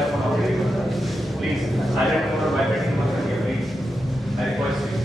mobile phone off. Please, silent mode or vibrating mode रखिए please. I request you.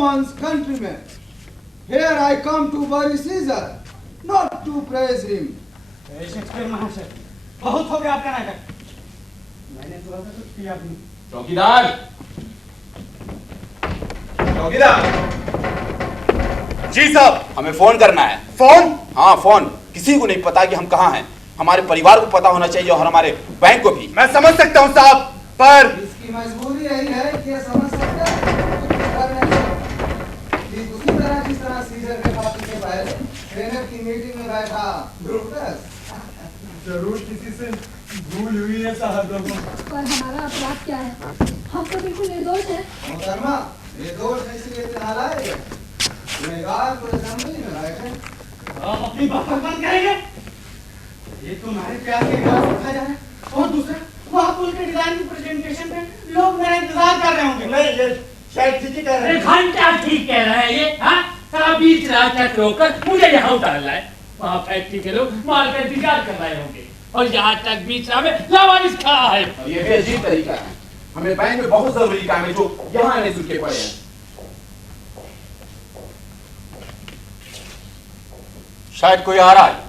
Roman's countrymen. Here I come to bury Caesar, not to praise him. Shakespeare महाशय, बहुत हो गया आपका नाटक। मैंने थोड़ा सा कुछ किया भी। चौकीदार, चौकीदार। जी साहब, हमें फोन करना है। फोन? हाँ फोन। किसी को नहीं पता कि हम कहाँ हैं। हमारे परिवार को पता होना चाहिए और हमारे बैंक को भी। मैं समझ सकता हूँ साहब, पर इसकी मजबूरी यही है कि ये समझ सकता है कुछ कर नहीं सकता। ठीक उसी तरह जिस तरह सीजर ने पार्टी से पहले सेनेट की मीटिंग में बैठा ब्रूटस। जरूर किसी से भूल हुई है साहब लोगों। पर हमारा अपराध क्या है? हम तो बिल्कुल निर्दोष हैं। मोहतरमा, निर्दोष है इसलिए इतना लायक है। गुनहगार पूरे असेंबली में बैठे। आप अपनी बात बंद करेंगे? ये तुम्हारे प्यार के खिलाफ उठा जा रहा है और दूसरा वहाँ पुल के डिजाइन की प्रेजेंटेशन में लोग मेरा इंतजार कर रहे होंगे। नहीं, ये शायद ठीक कह रहे हैं। घंटा ठीक कह रहा है ये, हाँ? सारा बीच रास्ता रोकर मुझे यहाँ उतार लाए। वहाँ फैक्ट्री के लोग माल का इंतजार कर रहे होंगे और यहाँ तक बीच राह में लावारिस खड़ा है। ये भी अजीब तरीका है। हमें बैंक में बहुत जरूरी काम है जो यहाँ आने से पड़े हैं। शायद कोई आ रहा है।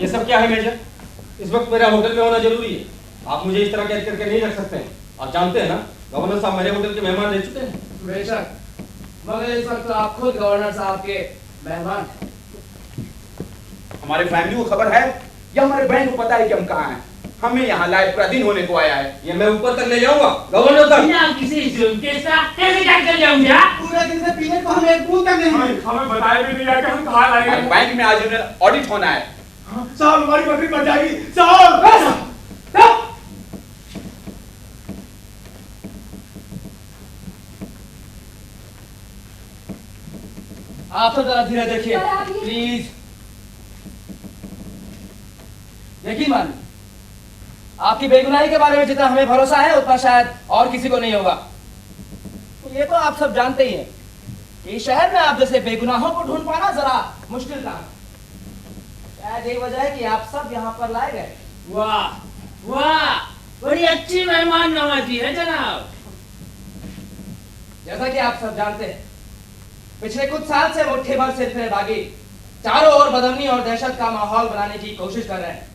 ये सब क्या है मेजर? इस वक्त मेरा होटल में होना जरूरी है। आप मुझे इस तरह कैद करके नहीं रख सकते हैं। आप जानते हैं ना, गवर्नर साहब मेरे होटल के मेहमान रह चुके हैं। बेशक, मगर इस वक्त तो आप खुद गवर्नर साहब के मेहमान हैं। हमारे फैमिली को खबर है या हमारे बैंक को पता है कि हम कहाँ हैं? हमें यहाँ लाए पूरा दिन होने को आया है। ये मैं ऊपर तक ले जाऊंगा, गवर्नर तक। बिना किसी जुर्म के साथ कैसे क्या कर जाऊंगा? पूरे दिन से पीने को हमें एक बूंद तक नहीं मिली। हमें बताया भी नहीं जाए कि हम कहाँ हमारे लाएंगे। बैंक में आज उन्हें ऑडिट होना है। साहब हमारी बकरी मर जाएगी। साहब आप सब जरा धीरे देखिए, पर आप ये- प्लीज। यकीन मानिए, आपकी बेगुनाही के बारे में जितना हमें भरोसा है उतना शायद और किसी को नहीं होगा। ये तो आप सब जानते ही हैं कि इस शहर में आप जैसे बेगुनाहों को ढूंढ पाना जरा मुश्किल काम है। शायद यही वजह है कि आप सब यहाँ पर लाए गए। वाह वाह, बड़ी अच्छी मेहमान नवाजी है जनाब। जैसा कि आप सब जानते हैं, पिछले कुछ साल से मुट्ठी भर सिरफिरेबागी, चारों ओर बदअमनी और दहशत का माहौल बनाने की कोशिश कर रहे हैं,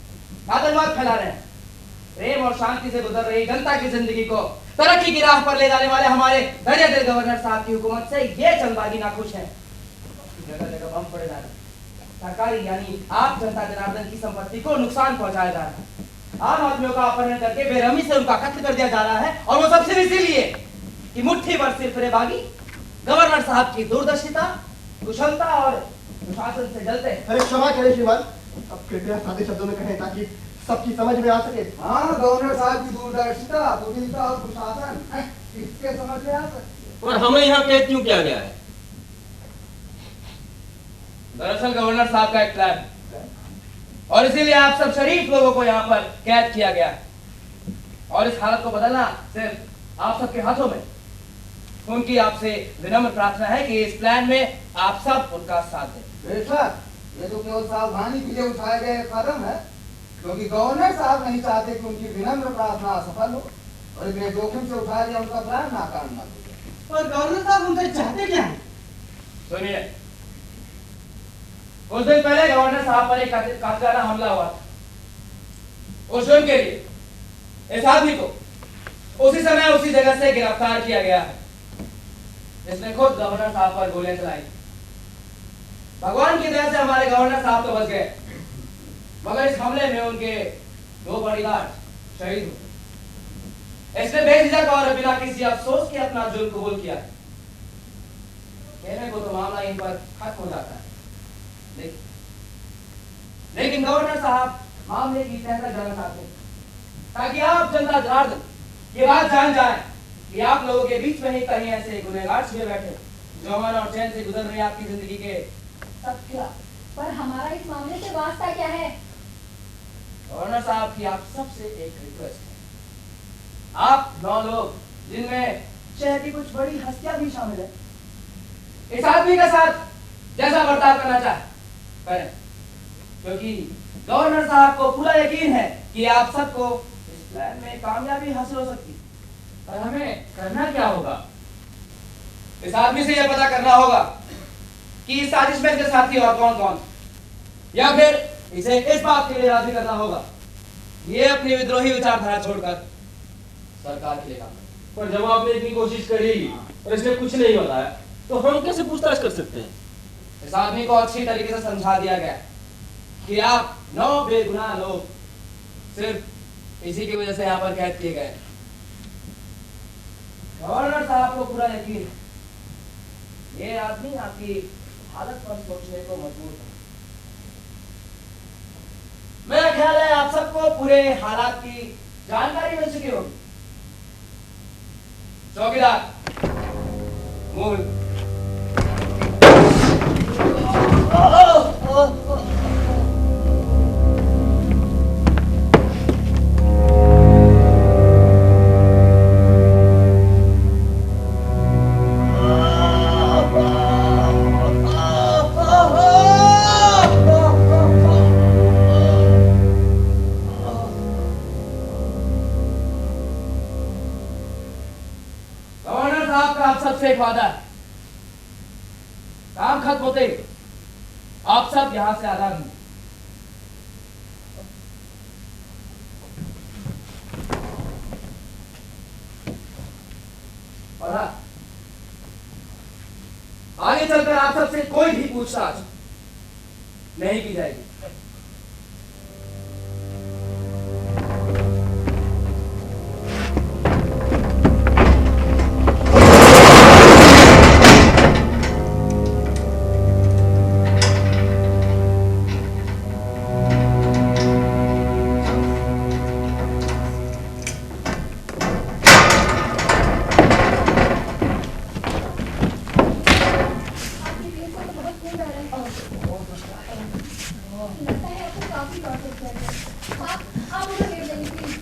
आतंकवाद फैला रहे हैं। प्रेम और शांति से गुजर रही जनता की जिंदगी को तरक्की की राह पर ले जाने वाले हमारे दरिया दिल गवर्नर साहब की हुकूमत से ये चंदबागी नाखुश हैं। जगह जगह बम पड़े जा रहे हैं। सरकारी यानी आप जनता जनार्दन की संपत्ति को नुकसान पहुंचाया जा रहा है। आम आदमियों का अपहरण करके बेरहमी से उनका कत्ल कर दिया जा रहा है, और वो सब सिर्फ इसीलिए कि मुट्ठी भर सिरफिरेबागी गवर्नर साहब की दूरदर्शिता, कुशलता और अनुशासन से जलते हैं। अरे क्षमा करें श्रीमान, अब कृपया सादे शब्दों में कहें ताकि सबकी समझ में आ सके। हाँ, गवर्नर साहब की दूरदर्शिता, कुशलता और कुशासन इसके समझ में आ सकती है। और हमें यहाँ कैद क्यों किया गया है? दरअसल गवर्नर साहब का एक प्लान है, और इसीलिए आप सब शरीफ लोगों को यहाँ पर कैद किया गया है। और इस हालत को बदलना सिर्फ आप सबके हाथों में। उनकी आपसे विनम्र प्रार्थना है कि इस प्लान में आप सब उनका साथ दें। बेशक, ये तो केवल सावधानी के लिए उठाया गया एक कदम है, क्योंकि गवर्नर साहब नहीं चाहते कि उनकी विनम्र प्रार्थना असफल हो और इतने जोखिम से उठाया गया उनका प्लान नाकाम न हो। और गवर्नर साहब उनसे चाहते क्या हैं? सुनिए, कुछ दिन पहले गवर्नर साहब पर एक कातिलाना हमला हुआ था। उस जुर्म के लिए इस आदमी को उसी समय उसी जगह से गिरफ्तार किया गया है, जिसने खुद गवर्नर साहब पर गोलियां चलाई। भगवान की दया से हमारे गवर्नर साहब तो बच गए, मगर इस हमले में उनके 2 बॉडीगार्ड शहीद हुए। इसने बेझिझक और बिना किसी अफसोस के अपना जुर्म कबूल किया। कहने को तो मामला इन पर खत्म हो जाता है, लेकिन गवर्नर साहब मामले की तह तक जाना चाहते हैं, ताकि आप जनता जनार्दन ये बात जान जाए कि आप लोगों के बीच में ही कहीं ऐसे गुनहगार छिपे बैठे जो अमन और चैन से गुजर रही है आपकी जिंदगी के सब खिलाफ। पर हमारा इस मामले से वास्ता क्या है? गवर्नर साहब की आप सबसे एक रिक्वेस्ट है। आप 9 लोग जिनमें शहर की कुछ बड़ी हस्तियां भी शामिल है, इस आदमी के साथ जैसा बर्ताव करना चाहे करें, क्योंकि गवर्नर साहब को पूरा यकीन है कि आप सबको इस प्लान में कामयाबी हासिल हो सकती है। पर हमें करना क्या होगा? इस आदमी से यह पता करना होगा कि इस साजिश में इसके साथी और कौन कौन, या फिर इसे इस बात के लिए राजी करना होगा ये अपनी विद्रोही विचारधारा छोड़कर सरकार के लिए काम करे। पर जब आपने इतनी कोशिश करी और इसने कुछ नहीं बताया तो हम कैसे पूछताछ कर सकते हैं? इस आदमी को अच्छी तरीके से समझा दिया गया कि आप 9 बेगुनाह लोग सिर्फ इसी की वजह से यहाँ पर कैद किए गए। गवर्नर साहब को पूरा यकीन है ये आदमी आपकी हालत पर सोचने को मजबूर है। मेरा ख्याल है आप सबको पूरे हालात की जानकारी मिल चुकी होगी। चौकीदार मूल गवर्नर साहब का आप सबसे एक वादा है, काम खत्म होते ही आप सब यहां से आजाद होंगे। और हाँ, आगे चलकर आप सबसे कोई भी पूछताछ नहीं की जाएगी। आपकी फेस पर तो बहुत खून बह रहा है। लगता है आपको काफी टॉर्चर किया गया। आप उधर लेट जाइए प्लीज।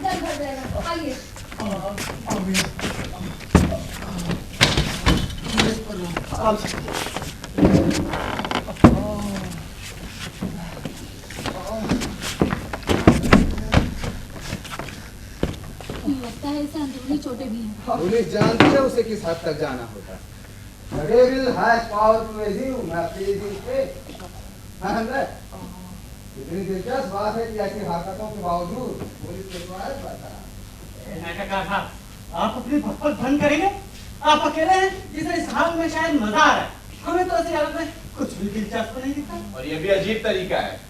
दम भर जाएगा। आइए। आराम से। लगता है इसे अंदरूनी चोटें भी हैं। पुलिस जानती है उसे किस हद तक जाना होता है। The devil has power to assume his fate. इतनी दिलचस्प बात है कि ऐसी हरकतों के बावजूद पुलिस को स्वागत करता है। नाटककार साहब, आप अपनी बकवास बंद करेंगे? आप अकेले हैं जिसे इस हाल में शायद मजा आ रहा है। हमें तो ऐसी हालत में कुछ भी दिलचस्प नहीं दिखता। और ये भी अजीब तरीका है,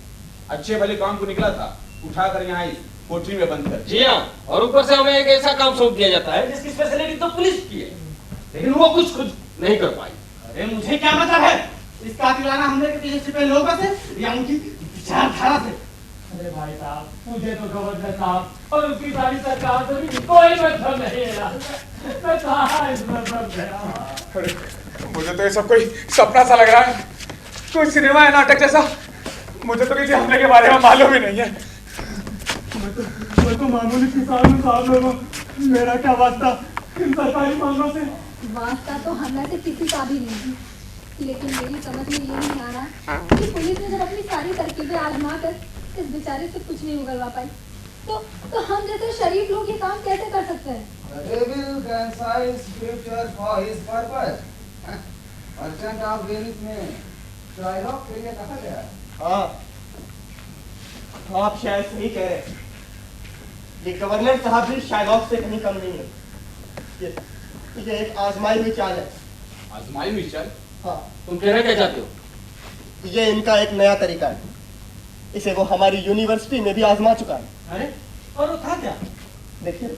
अच्छे भले काम को निकला था, उठाकर यहाँ इस कोठरी में बंद कर। जी हाँ, और ऊपर से हमें एक ऐसा काम सौंप दिया जाता है जिसकी स्पेशलिटी तो पुलिस की है, लेकिन वो कुछ खुद नहीं कर पाई। अरे मुझे क्या मतलब है इस कातिलाना हमले के पीछे छिपे लोगों से या उनकी विचारधारा से? अरे भाई साहब, मुझे तो गवर्नर साहब और उसकी सारी सरकार से भी कोई मतलब नहीं है यार। मैं कहाँ इसमें फंस गया। अरे मुझे तो ये सब कोई सपना सा लग रहा है, कोई सिनेमा या नाटक जैसा। मुझे तो किसी हमले के बारे में मालूम ही नहीं है। मैं तो मामूली किसान हूँ साहब लोगों, मेरा क्या वास्ता इन सरकारी मामलों से? वास्ता तो हमला से किसी का भी नहीं है, लेकिन मेरी समझ में ये नहीं आ रहा कि पुलिस ने जब अपनी सारी तरकीबें आजमा कर इस बेचारे से कुछ नहीं उगलवा पाई, तो हम जैसे शरीफ लोग ये काम कैसे कर सकते हैं? The devil can size scripture for his purpose. Merchant of Venice में Shylock के लिए कहा गया है। हाँ, आप शायद सही कह रहे हैं। ये गवर्नर साहब भी शायलॉक से कहीं कम नहीं है। ये एक आजमाई हुई चाल है। आजमाई हुई चल। हाँ, तुम कहना क्या चाहते हो? ये इनका एक नया तरीका है। इसे वो हमारी यूनिवर्सिटी में भी आजमा चुका है। अरे और वो था क्या? देखिए,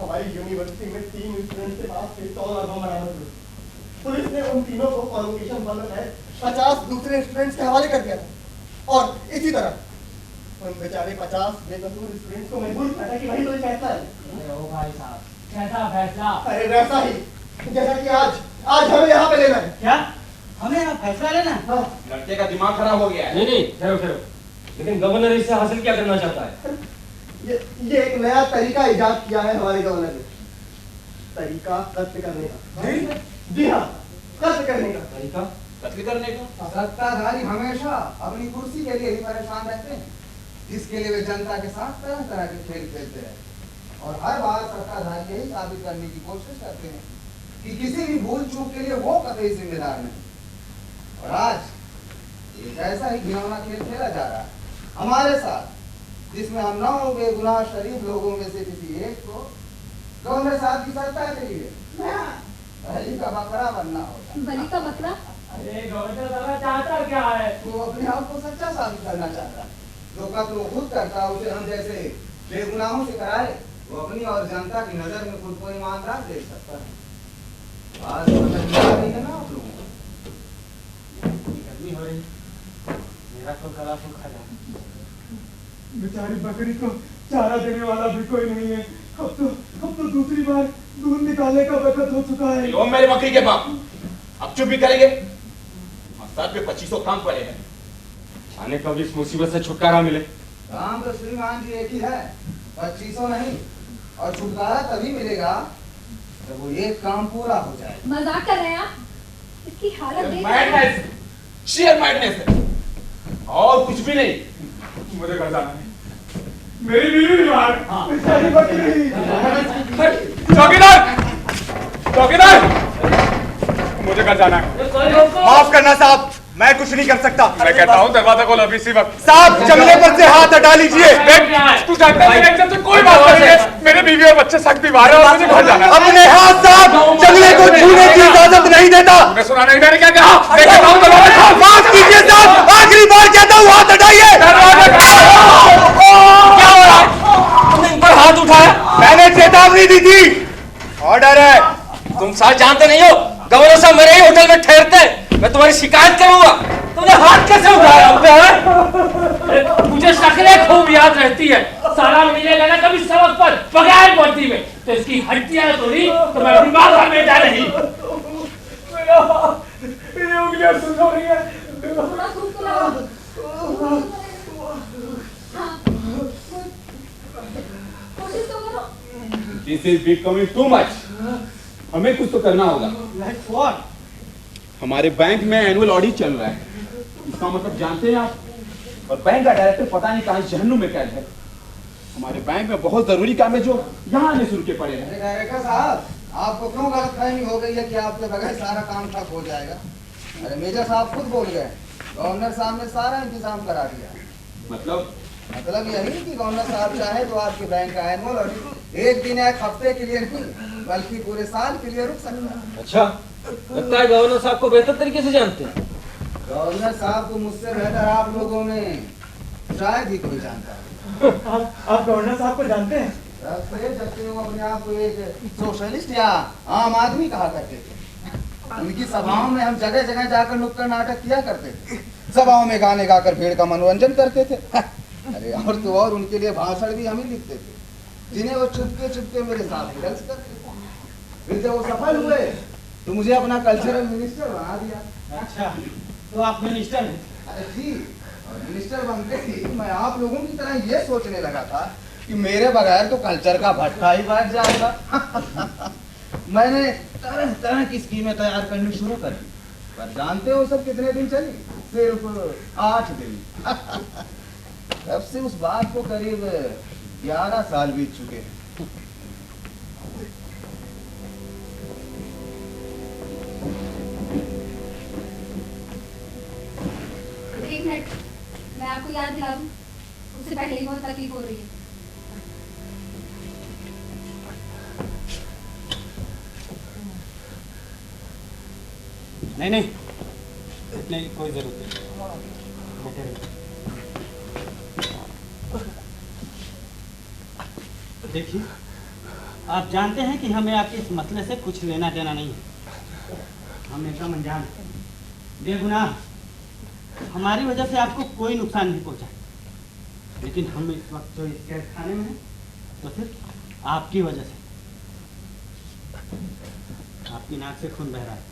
हमारी यूनिवर्सिटी में 3 स्टूडेंट के पास से 100 अरब बरामद हुए। पुलिस ने उन तीनों को कॉन्वोकेशन फंड में 50 दूसरे स्टूडेंट्स के हवाले कर दिया था। और इसी तरह उन बेचारे 50 बेकसूर स्टूडेंट को महबूब था कि वही तो कहता है। अरे ओ भाई साहब, कैसा फैसला? अरे वैसा ही जैसा कि आज हमें यहाँ पे लेना है। क्या हमें यहाँ फैसला लेना है? हाँ। लड़के का दिमाग खराब हो गया है। नहीं ठहरो ठहरो, लेकिन गवर्नर इससे हासिल क्या करना चाहता है? ये एक नया तरीका इजाद किया है हमारे गवर्नर ने, तरीका कत्ल करने का। जी हाँ, कत्ल करने का तरीका, कत्ल करने का। सत्ताधारी हमेशा अपनी कुर्सी के लिए ही परेशान रहते हैं, जिसके लिए वे जनता के साथ तरह तरह के खेल खेलते हैं और हर बार सत्ताधारी यही साबित करने की कोशिश करते हैं कि किसी भी भूल चूक के लिए वो कतई जिम्मेदार नहीं। और आज एक ऐसा ही घिनौना खेल खेला जा रहा है हमारे साथ, जिसमें हम 9 बेगुनाह शरीफ लोगों में से किसी एक को गवर्नर साहब की सत्ता के लिए बलि का बकरा बनना होता। बलि का बकरा? अरे गवर्नर साहब चाहता क्या है? वो अपने आप को सच्चा साबित करना चाहता है। जो कत्ल वो खुद करता है उसे हम जैसे बेगुनाहों से कराए, वो अपनी और जनता की नजर में खुद को ईमानदार देख सकता है। आज समझ में आ रही है ना आप लोगों को? गर्मी हो रही, मेरा तो गला सूखा जा रहा है। बेचारी बकरी को चारा देने वाला भी कोई नहीं है। अब तो दूसरी बार दूध निकालने का वक्त हो चुका है। ओ मेरे बकरी के बाप, अब चुप भी करेंगे? सर पे 2500 काम पड़े हैं। आने कभी इस मुसीबत से छुटकारा मिले। काम तो श्रीमान जी एक ही है, 2500 नहीं, और छुटकारा तभी मिलेगा जब वो एक काम पूरा हो जाए। मजाक कर रहे हैं आप? इसकी हालत देख मैडनेस, शेयर मैडनेस है और कुछ भी नहीं। मुझे घर जाना है, मेरी बीवी बीमार, बेचारी बकरी। चौकीदार, चौकीदार, मुझे घर जाना है। माफ करना साहब, मैं कुछ नहीं कर सकता। मैं कहता हूँ दरवाजा खोलो अभी इसी वक्त। साहब जंगले पर से हाथ हटा लीजिए। तू जानता है मेरे इज्जत से कोई बात नहीं है। मेरे बीवी और बच्चे सख्त बीमार है और मुझे घर जाना है। अपने हाथ साहब जंगले को छूने की इजाजत नहीं देता। मैं सुना नहीं, मैंने क्या कहा? मैं कहता हूँ दरवाजा खोलो। माफ कीजिए साहब, आखिरी बार कहता हूँ हाथ हटाइए। क्या हो रहा है? तुमने इन पर हाथ उठाया? मैंने चेतावनी दी थी। ऑर्डर है। तुम साथ जानते नहीं हो गवर्नर साहब मेरे ही होटल में ठहरते हैं, मैं तुम्हारी शिकायत करूंगा। तुमने हाथ कैसे उठाया हम पे? मुझे शक्लें खूब याद रहती है। साला मिलेगा ना कभी सबक पर बगैर वर्दी में, तो इसकी हड्डियां तोड़ी तो मैं बीमार में जा रही। मेरी उंगलियां सुन हो रही है। थोड़ा सूख तो लगाओ। हाँ, कोशिश तो करो। This is becoming too much. हमें कुछ तो करना होगा। Like what? हमारे बैंक में एनुअल ऑडिट चल रहा है, इसका मतलब जानते हैं आप? और बैंक का डायरेक्टर पता नहीं कहाँ जहन्नुम में कैद है। हमारे बैंक में बहुत जरूरी काम है जो यहाँ आने शुरू के पड़े हैं। अरे डायरेक्टर साहब, आपको क्यों गलतफहमी हो गई है कि आपके बगैर सारा काम ठप हो जाएगा? अरे मेजर साहब खुद बोल गए, गवर्नर साहब ने सारा इंतजाम करा दिया। मतलब यही कि गवर्नर साहब चाहे तो आपके बैंक का एनुअल ऑडिट एक दिन एक हफ्ते के लिए नहीं बल्कि पूरे साल के लिए रुक सकता है। अच्छा, लगता है गवर्नर साहब को बेहतर तरीके से जानते हैं। गवर्नर साहब को मुझसे बेहतर आप लोगों में शायद ही कोई जानता है। आप गवर्नर साहब को जानते हैं? जब से वो अपने आप को एक सोशलिस्ट या आम आदमी कहा करते थे। उनकी सभाओं में हम जगह जगह जाकर नुक्कड़ नाटक किया करते थे, सभाओं में गाने गाकर भीड़ का मनोरंजन करते थे। अरे और तो और उनके लिए भाषण भी हम ही लिखते थे, जिन्हें वो चुपके चुपके मेरे साथ रिहर्स करते थे। फिर जब वो सफल हुए तो मुझे अपना कल्चरल मिनिस्टर बना दिया। अच्छा, तो आप मिनिस्टर हैं? अरे जी, और मिनिस्टर बनते ही मैं आप लोगों की तरह ये सोचने लगा था कि मेरे बगैर तो कल्चर का भट्टा ही बैठ जाएगा। मैंने तरह तरह की स्कीमें तैयार करनी शुरू कर दी, पर जानते हो सब कितने दिन चली? सिर्फ 8 दिन। तब से उस बात को करीब 11 साल बीत चुके हैं। एक मिनट, मैं आपको याद दिला दूं, उससे पहले ही बहुत तकलीफ हो रही है। नहीं, इतने की कोई जरूरत नहीं। बैठे रहिए। देखिए, आप जानते हैं कि हमें आपके इस मसले से कुछ लेना देना नहीं है। हम एकदम अनजान हैं, बेगुनाह। हमारी वजह से आपको कोई नुकसान नहीं पहुंचा। लेकिन हम इस वक्त जो इस कैद खाने में हैं तो सिर्फ आपकी वजह से। आपकी नाक से खून बह रहा है।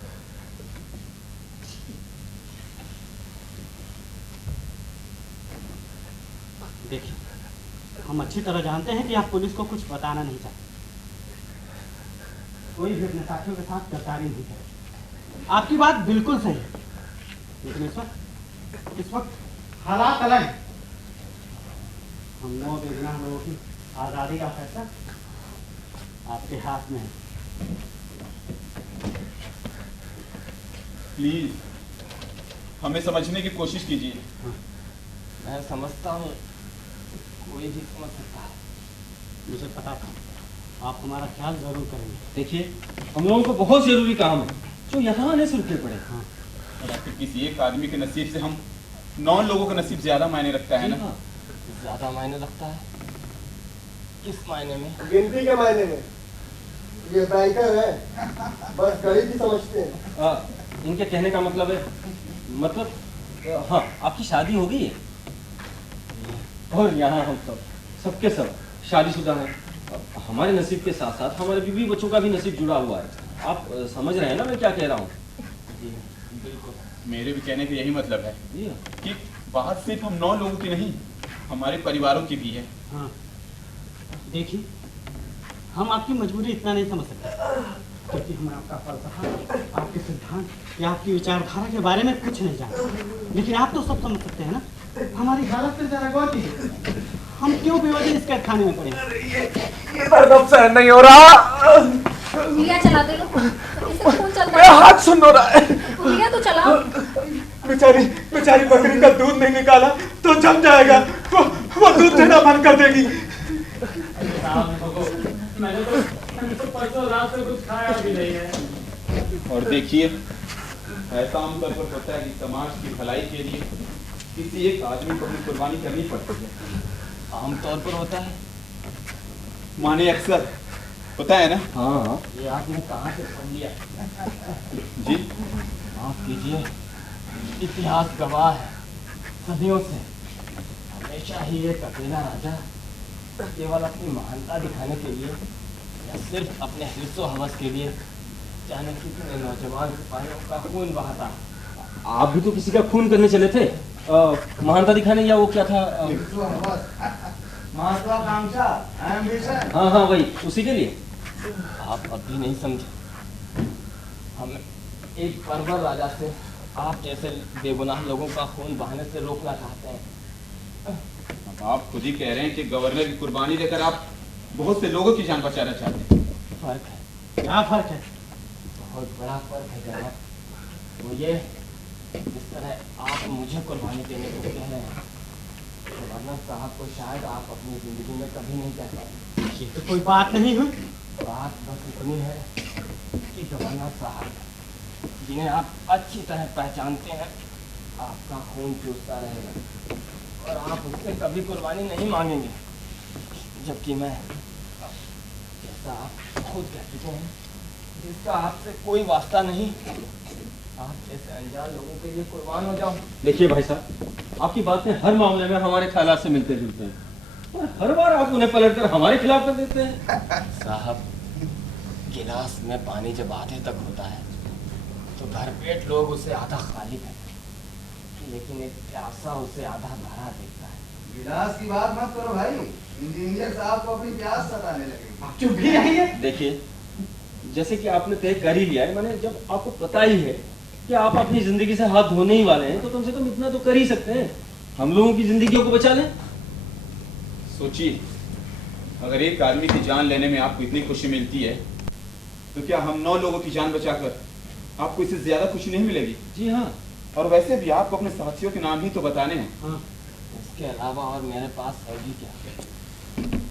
देखिए, हम अच्छी तरह जानते हैं कि आप पुलिस को कुछ बताना नहीं चाहते। कोई भी अपने साथियों के साथ गद्दारी नहीं करे। आपकी बात बिल्कुल सही है, लेकिन इस वक्त हालात अलग हैं। हम 9 बेगुनाह लोगों की आज़ादी का फैसला आपके हाथ में है। प्लीज हमें समझने की कोशिश कीजिए। मैं समझता हूँ, कोई भी समझ सकता है। मुझे पता था आप हमारा ख्याल जरूर करेंगे। देखिए, हम लोगों को बहुत जरूरी काम है जो यहाँ आने से रुके पड़े। हाँ, और आखिर किसी एक आदमी के नसीब से हम 9 लोगों का नसीब ज्यादा मायने रखता है ना। ज्यादा मायने रखता है? किस मायने में? गिनती के मायने में। ये बैंकर है, बस गणित ही समझते हैं। इनके कहने का मतलब है, हाँ, आपकी शादी हो गई है और यहाँ हम सबके सब शादीशुदा हैं। हमारे नसीब के साथ साथ हमारे बीवी बच्चों का भी नसीब जुड़ा हुआ है। आप समझ रहे हैं ना मैं क्या कह रहा हूँ? बिल्कुल। मेरे भी कहने का यही मतलब है जी कि बात सिर्फ हम 9 लोगों की नहीं, हमारे परिवारों की भी है। हाँ, देखिए, हम आपकी मजबूरी इतना नहीं समझ सकते, क्योंकि हम आपका फलसफा, आपके सिद्धांत या आपकी विचारधारा के बारे में कुछ नहीं जानते। लेकिन आप तो सब समझ सकते हैं ना। हमारी हालत से जरा गौर कीजिए, हम क्यों बेवजह इस कैद खाने में पड़े? ये दर्द अब सहन नहीं हो रहा। लिया चला दे लो, इससे खून चलता मेरा है। हाथ सुन हो रहा है। लिया तो चलाओ। बेचारी बकरी का दूध नहीं निकाला तो जम जाएगा। वो दूध देना बंद कर देगी। मैंने तो परसों रात से कुछ खाया भी नहीं है। और देखिए, ऐसा आमतौर पर होता है कि समाज की भलाई के लिए किसी एक आदमी को अपनी कुर्बानी करनी पड़ती है। आमतौर पर होता है? माने अक्सर होता है ना। हाँ, ये आपने कहाँ से सुन लिया? जी माफ कीजिए, इतिहास गवाह है, सदियों से हमेशा ही एक अकेला राजा केवल अपनी महानता दिखाने के लिए या सिर्फ अपने हिस्सो हवस के लिए जाने कितने नौजवान सिपाहियों का खून बहाता। आप भी तो किसी का खून करने चले थे, महानता दिखाने, या वो क्या था? महत्वाकांक्षा, एम्बिशन। हाँ हाँ, वही, उसी के लिए। आप अब भी नहीं समझे। हम एक बर्बर राजा से आप जैसे बेगुनाह लोगों का खून बहाने से रोकना चाहते हैं। अब आप खुद ही कह रहे हैं कि गवर्नर की कुर्बानी देकर आप बहुत से लोगों की जान बचाना चाहते हैं। फर्क है, क्या फर्क है? बहुत बड़ा फर्क है जनाब। वो ये, जिस तरह आप मुझे कुर्बानी देने को कह रहे हैं, गवर्नर साहब को शायद आप अपनी जिंदगी में कभी नहीं कह पाएंगे। ये तो कोई बात नहीं हुई। बात बस इतनी है कि गवर्नर साहब, जिन्हें आप अच्छी तरह पहचानते हैं, आपका खून चूसता रहेगा और आप उससे कभी कुर्बानी नहीं मांगेंगे। जबकि मैं, जैसा आप खुद कह चुके हैं, जिसका आपसे कोई वास्ता नहीं, आप जैसे अनजान लोगों के लिए कुर्बान हो जाऊं। देखिए भाई साहब, आपकी बातें हर मामले में हमारे ख्यालात से मिलते जुलते हैं और हर बार आप उन्हें पलटकर हमारे खिलाफ कर देते हैं। साहब, गिलास में पानी जब आधे तक होता है तो भरपेट लोग उसे आधा खाली करते हैं, लेकिन एक प्यासा उसे आधा भरा देखता है। गिलास की बात मत करो भाई, इंजीनियर साहब को अपनी प्यास सताने लगी। आप चुप भी रहिए। देखिए, जैसे कि आपने तय कर ही लिया है, मैंने जब आपको पता ही है कि आप अपनी जिंदगी से हाथ धोने ही वाले हैं, तो कम से कम इतना तो कर ही सकते हैं, हम लोगों की जिंदगियों को बचा लें। सोचिए, अगर एक आदमी की जान लेने में आपको इतनी खुशी मिलती है तो क्या हम 9 लोगों की जान बचाकर आपको इससे ज्यादा खुशी नहीं मिलेगी? जी हाँ। और वैसे भी आपको अपने साथियों के नाम ही तो बताने हैं। हाँ, इसके अलावा और मेरे पास है भी क्या?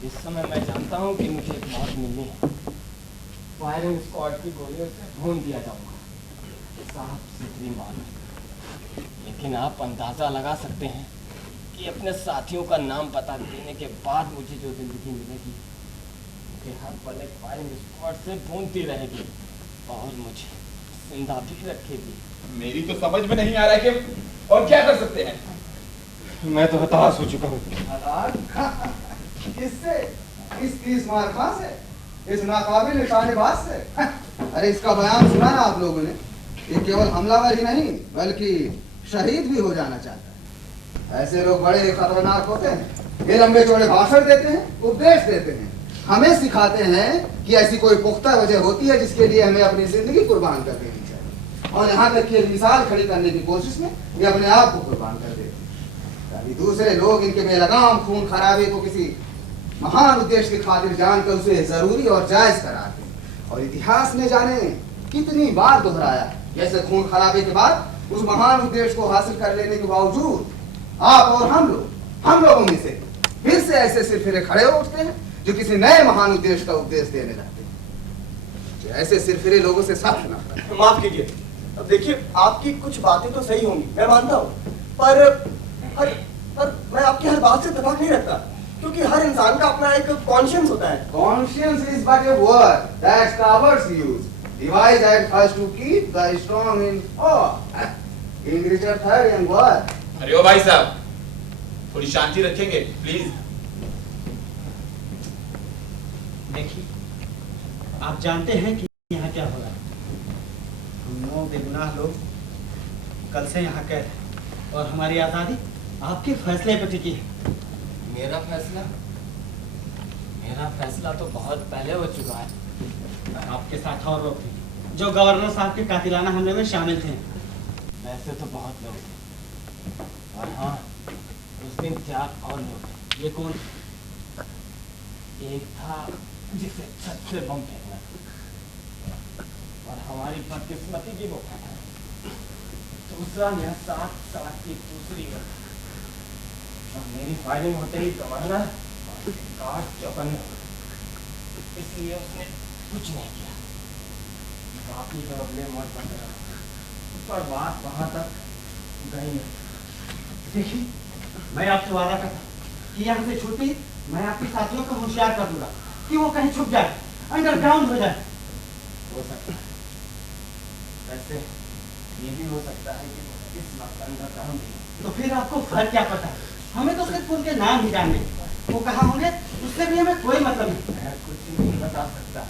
इस समय मैं जानता हूँ कि मुझे एक मौत मिलनी है। फायरिंग स्क्वाड की गोलियों से भून दिया जाऊंगा, साफ सुथरी मौत। लेकिन आप अंदाजा लगा सकते हैं कि अपने साथियों का नाम पता देने के बाद मुझे जो जिंदगी मिलेगी, मुझे हर पल एक फायरिंग स्क्वाड से भूनती रहेगी और मुझे जिंदा भी रखेगी। मेरी तो समझ में नहीं आ रहा है कि और क्या कर सकते हैं। मैं तो हताश हो चुका हूँ। किससे? इस 30 मार खां से, इस नाकाबिल निशानेबाज से? अरे इसका बयान सुना ना आप लोगों ने? ये केवल हमलावर ही नहीं बल्कि शहीद भी हो जाना चाहता है। ऐसे लोग बड़े खतरनाक होते हैं। ये लंबे चौड़े भाषण देते हैं, उपदेश देते हैं, हमें सिखाते हैं कि ऐसी कोई पुख्ता वजह होती है जिसके लिए हमें अपनी जिंदगी कुर्बान कर देनी चाहिए। और यहाँ तक कि मिसाल खड़ी करने की कोशिश में ये अपने आप को कुर्बान कर देते हैं। अभी दूसरे लोग इनके बेलगाम खून खराबे को किसी महान उद्देश्य की खातिर जानकर उसे जरूरी और जायज कराते हैं। और इतिहास ने जाने कितनी बार दोहराया, जैसे खून खराबे के बाद उस महान उद्देश्य को हासिल कर लेने के बावजूद आप और हम लोगों में से फिर से ऐसे सिरफिरे खड़े उठते हैं जो किसी नए महान उद्देश्य का उपदेश देने लगते हैं। ऐसे सिरफिरे लोगों से सख्त नफरत। माफ कीजिए, अब देखिए आपकी कुछ बातें तो सही होंगी, मैं मानता हूँ, पर मैं आपकी हर बात से इत्तेफाक नहीं रखता, क्योंकि हर इंसान का अपना एक कॉन्शियस होता है। Conscience is but a word that cowards use, devised at first to keep the strong in awe. King Richard III young word. अरे ओ भाई साहब, थोड़ी शांति रखेंगे प्लीज। देखिए, आप जानते हैं कि यहाँ क्या हो रहा है। हम 9 बेगुनाह लोग कल से यहाँ कैद हैं और हमारी आज़ादी आपके फैसले पर टिकी है। मेरा फैसला तो बहुत पहले हो चुका है। आपके साथ और लोग थे जो गवर्नर साहब के कातिलाना हमले में शामिल थे। वैसे तो बहुत लोग थे, और हाँ, उस दिन 4 और लोग थे। ये कौन? एक था जिसे छत से बम फेंकना था, और हमारी बदकिस्मती की वो था। दूसरा यह 7 की दूसरी गन, और मेरी फायरिंग होते ही गवर्नर काट चौकन्ने, इसलिए उसने कुछ नहीं किया। बाकी तो अगले मौत पर रहा, पर बात वहां तक गई नहीं। देखिए, मैं आपसे वादा करता हूं कि यहाँ से छुट्टी मैं आपके साथियों को होशियार कर दूंगा कि वो कहीं छुप जाए, अंडरग्राउंड हो जाए। हो सकता है, वैसे ये भी हो सकता है कि वो इस वक्त अंडरग्राउंड ही। तो फिर आपको फर्क क्या पता है? हमें तो सिर्फ उनके नाम ही जानने, वो कहाँ होंगे उससे भी हमें कोई मतलब नहीं। मैं कुछ नहीं बता सकता।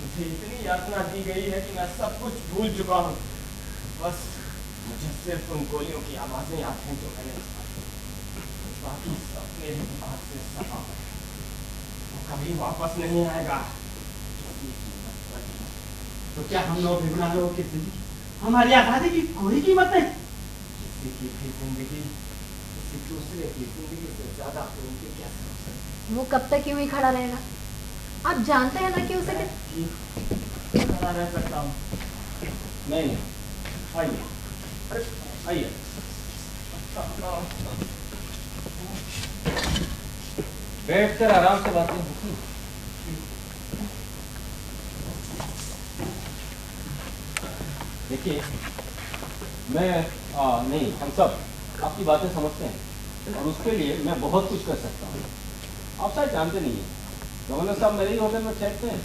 मुझे इतनी यातना दी गई है कि मैं सब कुछ भूल चुका हूँ। बस मुझे सिर्फ उन गोलियों की आवाजें याद हैं जो मैंने सुनी। बाकी सब मेरे दिमाग से सफा है। वो कभी वापस नहीं आएगा। तो क्या हम 9 बेगुनाह लोगों की जिंदगी, हमारी आजादी की कोई कीमत नहीं? किसी की भी जिंदगी किसी दूसरे की जिंदगी से ज्यादा कीमती कैसे हो सकती? वो कब तक यूं ही खड़ा रहेगा? आप जानते हैं ना कि उसे खड़ा रह सकता हूँ। नहीं, आइए, आइए। बैठकर आराम से बातें होती। देखिए, मैं नहीं, हम सब आपकी बातें समझते हैं, और उसके लिए मैं बहुत कुछ कर सकता हूँ। आप शायद जानते नहीं हैं, गवर्नर साहब मेरे ही होटल में ठहरते हैं,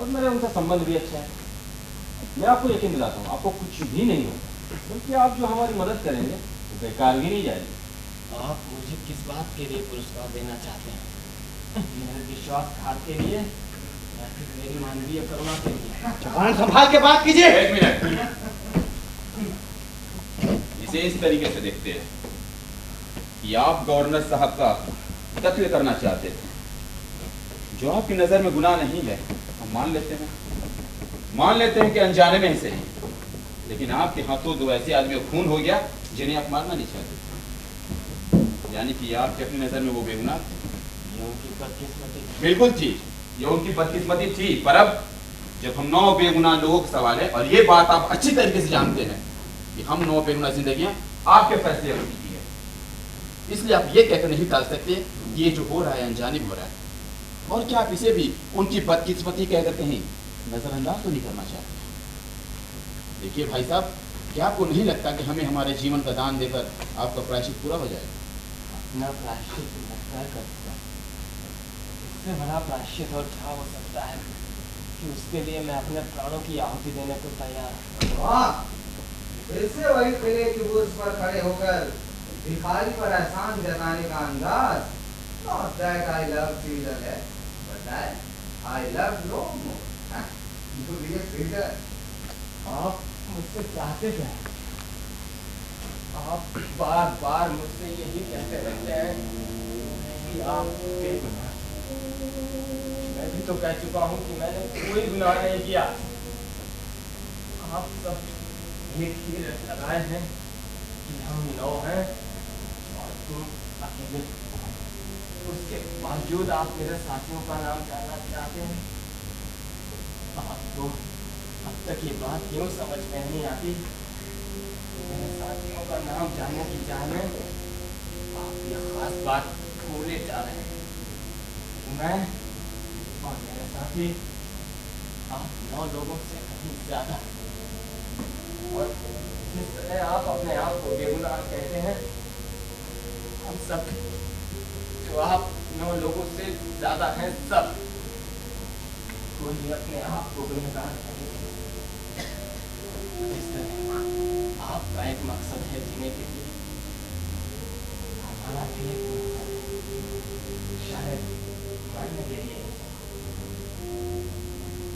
और मेरे उनका संबंध भी अच्छा है। मैं आपको यकीन दिलाता हूँ, आपको कुछ भी नहीं होगा, क्योंकि आप जो हमारी मदद करेंगे वो बेकार भी नहीं जाएगी। आप मुझे किस बात के लिए पुरस्कार देना चाहते हैं? मेरे विश्वासघात के लिए या फिर मेरी मानवीय करुणा के लिए? जवान संभाल के बात कीजिए। एक मिनट, इसे इस तरीके से देखते हैं कि आप गवर्नर साहब का कत्ल करना चाहते थे। जो आपकी नजर में गुनाह नहीं है, हम मान लेते हैं कि अनजाने में से, लेकिन आपके हाथों 2 ऐसे आदमी का खून हो गया जिन्हें आप मारना नहीं चाहते। यानी कि आपकी अपनी नजर में वो बेगुनाह थे। ये उनकी बदकिस्मती थी। बिल्कुल थी, ये उनकी बदकिस्मती थी। पर अब जब हम 9 बेगुनाह लोगों का सवाल है, और ये बात आप अच्छी तरीके से जानते हैं कि हम 9 बेगुनाह जिंदगी आपके फैसले पर टिकी है, इसलिए आप ये कहकर नहीं टाल सकते कि ये जो हो रहा है अनजानिब हो रहा है। और क्या आप इसे भी उनकी बदकिस्मती कहकर कहीं नजरअंदाज तो नहीं करना चाहते? देखिए भाई साहब, क्या आपको नहीं लगता कि हमें हमारे जीवन का दान देकर आपका प्रायश्चित पूरा हो जाएगा? अपना प्रायश्चित लगता कर दिया। इससे बड़ा प्रायश्चित और क्या हो सकता है कि उसके लिए मैं अपने प्राणों की आहुति देने को तैयार हूँ। वाह! फिर से वही किले की बुर्ज पर खड़े होकर भिखारी पर एहसान जताने का अंदाज, not that I love Caesar है, but that I love Rome more. हाँ? You be a Caesar. आप मुझसे चाहते क्या हैं? आप बार बार मुझसे यही कहते रहते हैं कि आप बेगुनाह। मैं भी तो कह चुका हूँ कि मैंने कोई गुनाह नहीं किया। आप सब एक ही रट लगाए हैं कि हम 9 हैं और तुम अकेले। उसके बावजूद आप मेरे साथियों का नाम जानना चाहते हैं। आपको अब तक ये बात क्यों समझ में नहीं आती? मेरे साथियों का नाम जानने की चाह में आप ये खास बात भूले जा रहे हैं। मैं और मेरे साथी आप 9 लोगों से कहीं ज्यादा, और जिस तरह आप अपने आप को बेगुनाह कहते हैं, हम सब जो आप 9 लोगों से ज्यादा हैं, सब कोई अपने आप को गुनहगार नहीं। इस तरह आपका एक मकसद है जीने के लिए, हमारा भी एक मकसद है, शायद मरने के लिए।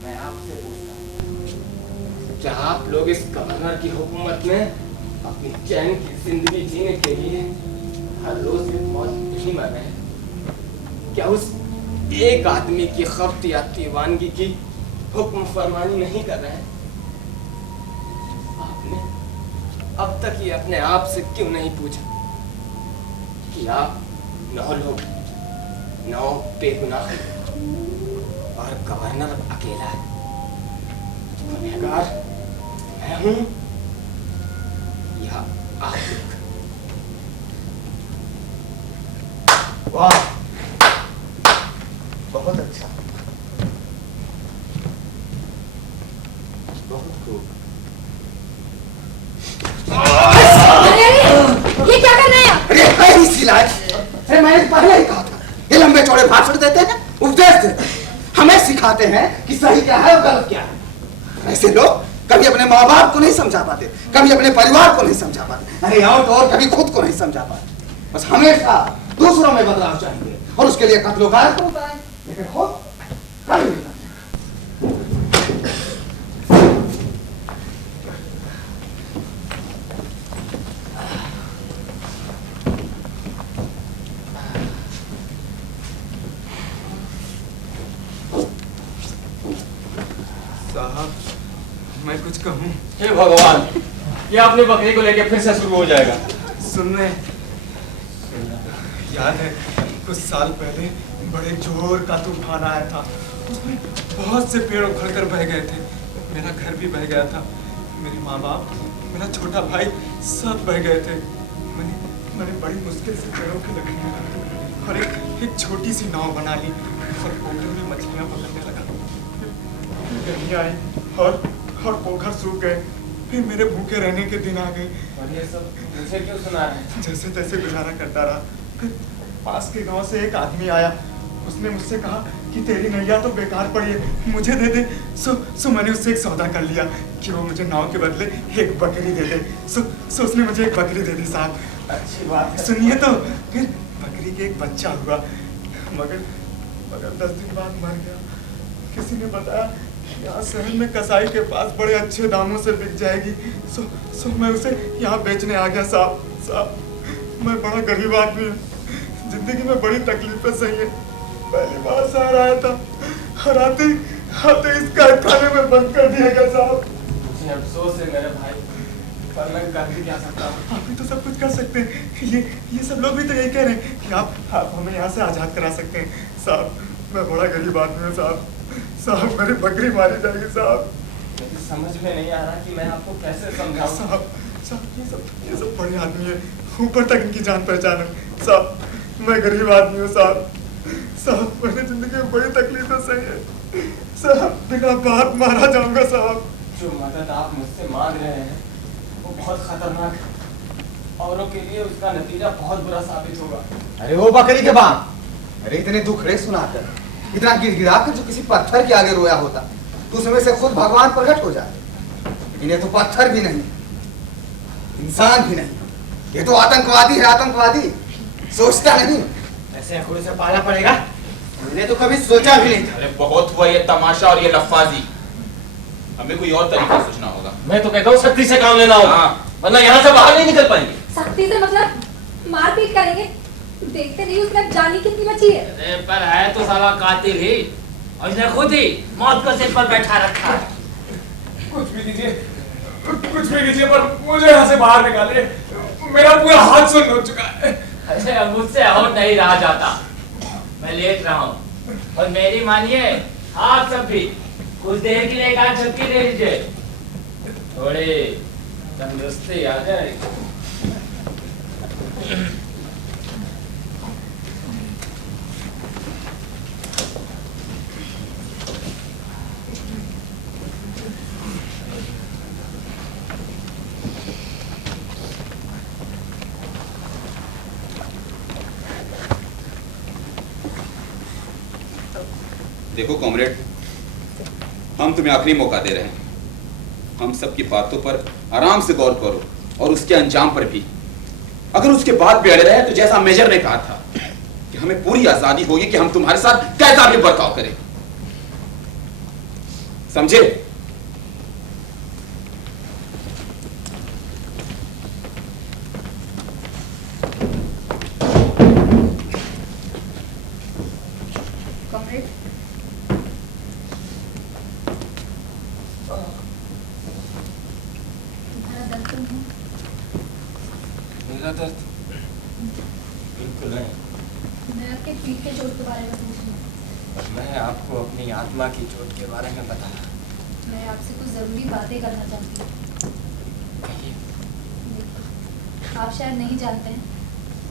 मैं आपसे पूछता हूँ, क्या आप लोग इस गवर्नर की हुकूमत में अपनी चैन की जिंदगी जीने के लिए हर रोज एक मौत नहीं मर रहे हैं? क्या उस एक आदमी की खफ्त या दीवानगी की हुक्म फरमानी नहीं कर रहे हैं? आपने अब तक ये अपने आप से क्यों नहीं पूछा कि आप 9 लोग, 9 बेगुनाह और गवर्नर अकेला है? गुनहगार मैं हूं या आप लोग? वाह, बहुत अच्छा, बहुत खूब। ये क्या कर रहे हैं आप? अरे है इसी लायक। अरे मैंने पहले ही कहा था, ये लंबे चौड़े भाषण देते हैं, उपदेश देते हैं, हमें सिखाते हैं कि सही क्या है और गलत क्या है। ऐसे लोग कभी अपने माँ बाप को नहीं समझा पाते, कभी अपने परिवार को नहीं समझा पाते, अरे और कभी खुद को नहीं समझा पाते। बस हमेशा दूसरों में बदलाव चाहिए और उसके लिए कत्लो गायब होता है, लेकिन खुद कभी नहीं। साहब, मैं कुछ कहूँ? हे भगवान, ये अपनी बकरी को लेके फिर से शुरू हो जाएगा। सुनने याद है कुछ साल पहले बड़े जोर का तूफान आया था, उसमें बहुत से पेड़ उखड़कर बह गए थे, मेरा घर भी बह गया था, मेरे माँ बाप, मेरा छोटा भाई सब बह गए थे। मैंने बड़ी मुश्किल से पेड़ों की लकड़ियाँ काटी और एक छोटी सी नाव बना ली और पोखर में मछलियाँ पकड़ने लगा। गर्मी आई और पोखर सूख गए, फिर मेरे भूखे रहने के दिन आ गए। और ये सब मुझे क्यों सुना है? जैसे तैसे गुजारा करता रहा। फिर पास के गांव से एक आदमी आया, उसने मुझसे कहा कि तेरी नैया तो बेकार पड़ी है, मुझे दे दे। सो मैंने उससे एक सौदा कर लिया कि वो मुझे नाव के बदले एक बकरी दे दे। सो उसने मुझे एक बकरी दे दी साहब। अच्छी बात है। सुनिए तो, फिर बकरी के एक बच्चा हुआ, मगर 10 दिन बाद मर गया। किसी ने बताया यहाँ शहर में कसाई के पास बड़े अच्छे दामों से बिक जाएगी। सो मैं उसे यहाँ बेचने आ गया साहब। मैं बड़ा गरीब आदमी हूँ, जिंदगी में बड़ी तकलीफें सही है। पहली बार शहर आया था और आते इस कारखाने में बंद कर दिया गया साहब। मुझे अफसोस है मेरे भाई, पर मैं कर भी क्या सकता हूँ? आप भी तो सब कुछ कर सकते हैं। ये सब लोग भी तो यही कह रहे हैं कि आप हमें यहाँ से आजाद करा सकते हैं साहब। मैं बड़ा गरीब आदमी हूँ साहब, मेरी बकरी मारी जाएगी साहब। मुझे समझ में नहीं आ रहा कि मैं आपको कैसे समझाऊं। साहब ये सब बड़े आदमी है, ऊपर तक इनकी जान पहचान है साहब। मैं गरीब आदमी हूँ साहब, मेरी जिंदगी में बड़ी तकलीफें सही है साहब, बिना बात मारा जाऊंगा साहब। जो मदद आप मुझसे मांग रहे हैं वो बहुत खतरनाक है, औरों के लिए उसका नतीजा बहुत बुरा साबित होगा। अरे वो बकरी के बाप, अरे इतने दुखड़े सुनाकर, इतना गिड़गिड़ा कर जो किसी पत्थर के आगे रोया होता, तो उसमें से खुद भगवान प्रकट हो जाते। इन्हें तो पत्थर भी नहीं, इंसान भी नहीं, ये तो आतंकवादी है, आतंकवादी। सोचता नहीं। ऐसे आंकड़ों से पाला पड़ेगा, हमने तो कभी सोचा भी नहीं था। अरे बहुत हुआ ये तमाशा और ये लफ्फाजी, हमें कोई और तरीका सोचना होगा। मैं तो कहता हूँ सख्ती से काम लेना होगा, वरना यहाँ से बाहर नहीं निकल पाएंगे। सख्ती से मतलब मारपीट करेंगे? देखते नहीं उसमें जानी कितनी बची है। अरे पर है तो साला कातिल ही, और इसने खुद ही मौत को सिर पर बैठा रखा है। कुछ भी कीजिए, पर मुझे यहाँ से बाहर निकाले। मेरा पूरा हाथ सुन्न हो चुका है। अरे अब मुझसे और नहीं रहा जाता, मैं लेट रहा हूँ। और मेरी मानिए आप सब भी कुछ देर के लिए एक आध झपकी ले लीजिए, थोड़ी तंदुरुस्ती आ जाएगी। देखो कॉमरेड, हम तुम्हें आखिरी मौका दे रहे हैं। हम सबकी बातों पर आराम से गौर करो और उसके अंजाम पर भी। अगर उसके बाद भी अड़े रहे तो जैसा मेजर ने कहा था कि हमें पूरी आजादी होगी कि हम तुम्हारे साथ कैसा भी बर्ताव करें, समझे? मेरा दर्द बिल्कुल नहीं। मैं आपके पीठ के चोट के बारे में पूछ रही हूँ। मैं आपको अपनी आत्मा की चोट के बारे में बता रहा। मैं आपसे कुछ जरूरी बातें करना चाहती हूँ। कहिए। आप शायद नहीं जानते हैं,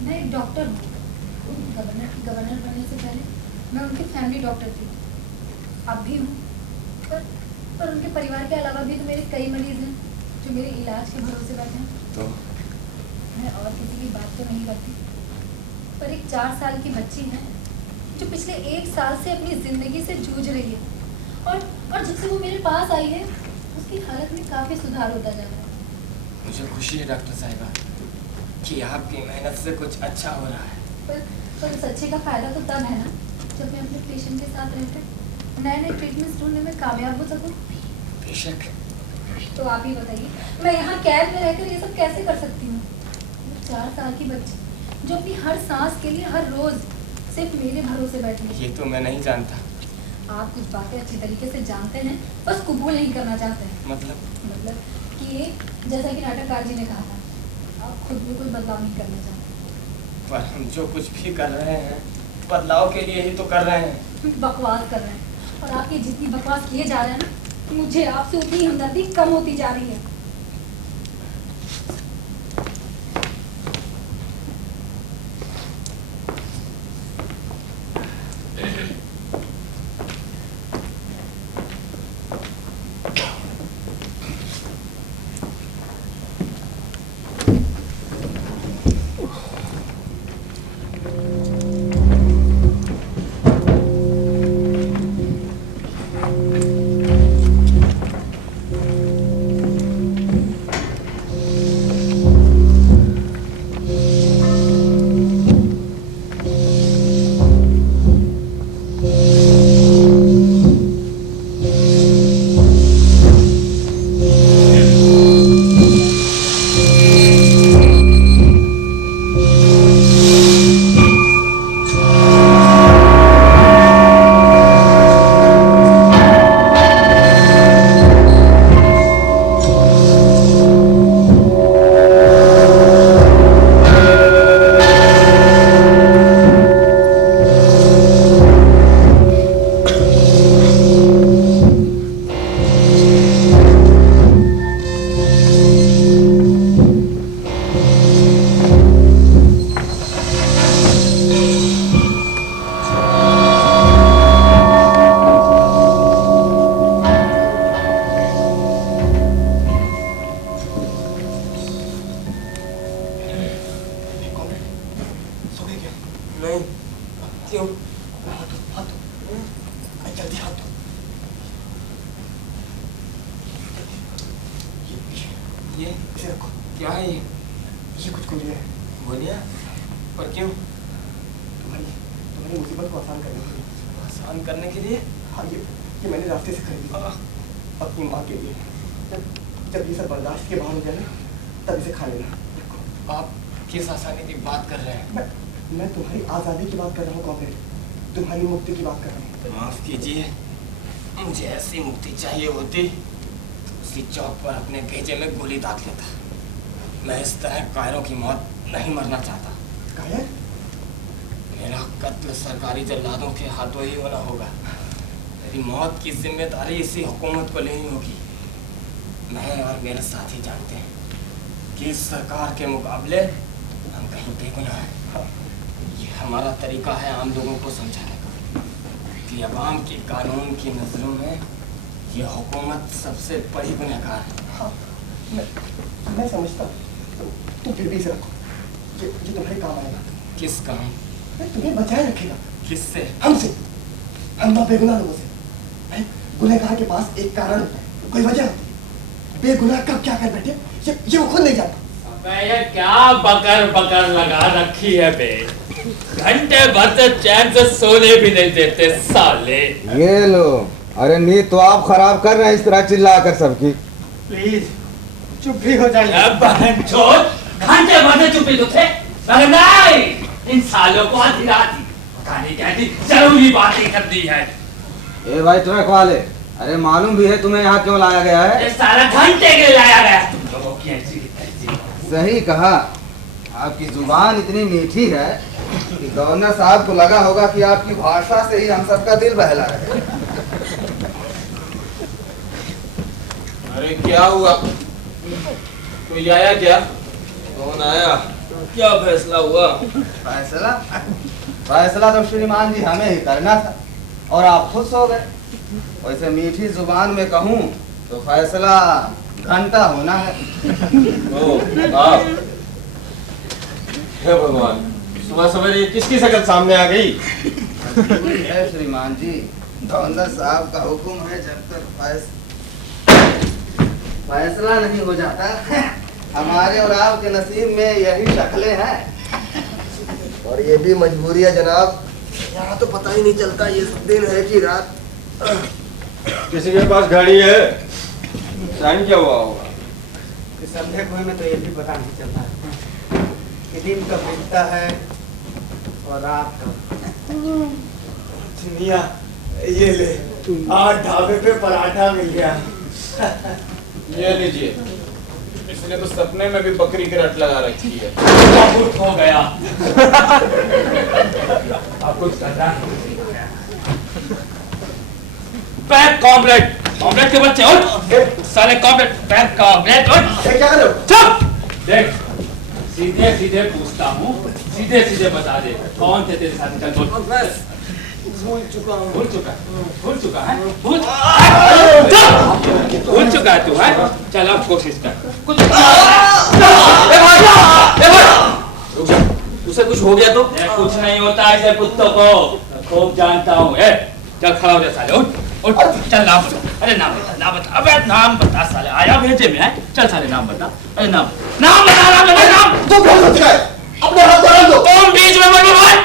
मैं एक डॉक्टर हूँ। गवर्नर बनने से पहले मैं उनके फैमिली डॉक्टर थी, अब भी हूँ। पर उनके परिवार के अलावा भी तो मेरे कई मरीज हैं जो मेरे इलाज के भरोसे बैठे हैं। तो मैं और किसी की बात तो नहीं करती, पर एक 4 साल की बच्ची है जो पिछले 1 साल से अपनी जिंदगी से जूझ रही है, और जब से वो मेरे पास आई है उसकी हालत में काफी सुधार होता जा रहा है। मुझे खुशी है डॉक्टर साहिबा कि आपकी मेहनत से कुछ अच्छा हो रहा है। पर उस अच्छे का फायदा तो तब है ना जब मैं अपने पेशेंट के साथ रहकर नए ट्रीटमेंट्स ढूंढने में कामयाब हो सकूं। बेशक। तो आप ही बताइए, मैं यहाँ कैद में रहकर ये सब कैसे कर सकती हूँ? 4 साल की बच्ची जो अपनी हर सांस के लिए हर रोज सिर्फ मेरे भरोसे बैठी है। ये तो मैं नहीं जानता। आप कुछ बातें अच्छी तरीके से जानते हैं, बस कबूल नहीं करना चाहते हैं। मतलब कि ये जैसा कि नाटककार जी ने कहा था, आप खुद में कोई बदलाव नहीं करना चाहते। पर हम जो कुछ भी कर रहे हैं बदलाव के लिए ही तो कर रहे हैं। बकवास कर रहे हैं, और आप ये जितनी बकवास किए जा रहे हैं ना, मुझे आपसे उतनी हमदर्दी कम होती जा रही है। ये क्या है ये? मुझे कुछ बोलिए। बोलिए, पर क्यों? तुम्हारी मुसीबत को आसान करने के लिए। आसान करने के लिए? हाँ, ये मैंने रास्ते से खरीदी अपनी माँ के लिए। जब ये सब बर्दाश्त के बाहर हो जाए ना, तब इसे खा लेना। आप किस आसानी की बात कर रहे हैं? मैं तुम्हारी आज़ादी की बात कर रहा हूँ कॉमरेड, तुम्हारी मुक्ति की बात कर रहा हूँ। माफ कीजिए, मुझे ऐसी मुक्ति चाहिए होती उसी चौक पर अपने भेजे में गोली दाग लेता। मैं इस तरह कायरों की मौत नहीं मरना चाहता। कायर? मेरा कत्ल सरकारी जल्लादों के हाथों ही होना होगा। मेरी मौत की जिम्मेदारी इसी हुकूमत को लेनी होगी। मैं और मेरे साथी जानते हैं कि इस सरकार के मुकाबले हम कहीं बेगुनाह हैं। ये हमारा तरीका है आम लोगों को समझाने का कि अवाम की कानून की नजरों में ये हुकूमत सबसे बड़ी गुनहगार है। हाँ, मैं समझता हूँ। तुम फिर भी इसे रखो, ये तुम्हारे काम आएगा। किस काम? तुम्हें बचाए रखेगा। किससे? हमसे, हम ना बेगुनाह लोगों से। गुनहगार के पास एक कारण होता है, कोई वजह होती है। बेगुनाह कब क्या कर बैठे ये वो खुद नहीं जानता। अबे ये क्या बकर लगा रखी है बे, घंटे भर से चैन से सोने भी नहीं देते साले। ये लो, अरे नींद तो आप खराब कर रहे हैं इस तरह चिल्ला कर सबकी। प्लीज चुप भी हो जाइए। बहनचोद, घंटे भर से चुप ही तो थे, मगर नहीं, इन सालों को आधी रात ही पता नहीं कहती जरूरी बातें कर दी है। ए भाई ट्रक वाले, अरे मालूम भी है तुम्हें यहाँ क्यों लाया गया है? ये सारा घंटे के लिए लाया गया तुम लोगों की ऐसी तैसी। सही कहा, आपकी जुबान इतनी मीठी है कि गवर्नर साहब को लगा होगा कि आपकी भाषा से ही हम सबका दिल बहला है। अरे क्या हुआ? कोई आया क्या? कौन आया? क्या फैसला हुआ? फैसला तो श्रीमान जी हमें ही करना था और आप खुद सो गए। वैसे मीठी जुबान में कहूँ तो फैसला घंटा होना है। ओ, आप? हे भगवान, सुबह सवेरे किसकी शक्ल सामने आ गई? है श्रीमान जी, गवर्नर साहब का हुक्म है, जब तक फैसला नहीं हो जाता हमारे और आपके नसीब में यही शक्लें हैं। और ये भी मजबूरी है जनाब, यहाँ तो पता ही नहीं चलता ये दिन है कि रात। किसी के पास गाड़ी है? साइन क्या हुआ होगा? इस संदेह को हमें तो ये भी पता नहीं चलता है कि दिन कब बीतता है और रात कब। चिनिया, ये ले, आज ढाबे पे पराठा मिल गया। ये लीजिए, इसने तो सपने में भी बकरी की रट लगा रखी है। बहुत हो गया। अब कुछ करना है। बैक कॉम्रेड, कॉम्रेड के बच्चे उठ, साले कॉम्रेड, बैक कॉम्रेड उठ। क्या कर रहे हो? चुप! देख, सीधे सीधे पूछता हूँ, सीधे सीधे बता दे, कौन थे तेरे साथ? चल बोल। भूल चुका हूँ। भूल चुका है? भूल चुका है तू है? चल अब कोशिश कर कुछ। उसे कुछ हो गया तो? कुछ नहीं होता ऐसे कुत्तों को, खूब जानता हूँ। चल खड़ा हो जा साले, उठ उठ, चल नाम बता। अरे नाम बता, अबे नाम बता साले, आया भेजे में है। चल साले नाम बता, अरे नाम बता। तुम क्या सोच रहे हैं? अपने हाथ बढ़ा दो। कौन बीच में बोल रहा है?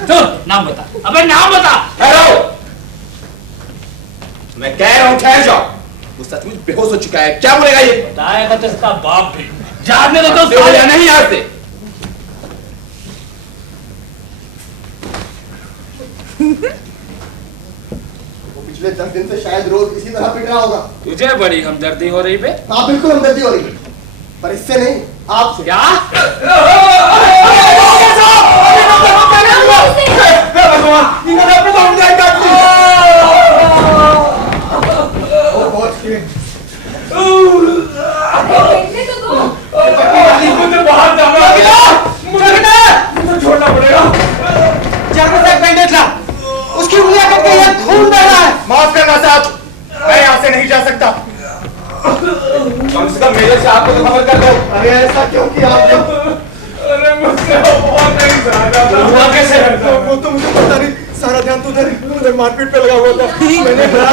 तो नाम बता, अबे नाम बता। ठहरो, मैं कह रहा हूँ ठहर जाओ। वो सचमुच बेहोश हो चुका है, क्या बोलेगा ये? बताएगा तो इसका बाप भी जानने दो तो या नहीं यहाँ से। वो पिछले 10 दिन से शायद रोज इसी तरह पिट रहा होगा। तुझे बड़ी हमदर्दी हो रही बे? हाँ बिल्कुल हमदर्दी हो रही है, पर इससे नहीं, आपसे। क्या? छोड़ना पड़ेगा। उसकी उंगलियां कट गई है, खून बह रहा है। माफ करना साहब, मैं यहाँ से नहीं जा सकता। कम से कम मेरे से आपको तो खबर कर दो। अरे ऐसा क्यों किया आपने? अरे मुझसे बहुत नहीं सहा कैसे? वो तो मुझे पता नहीं, सारा ध्यान तो उधर मारपीट पे लगा हुआ था। मैंने बड़ा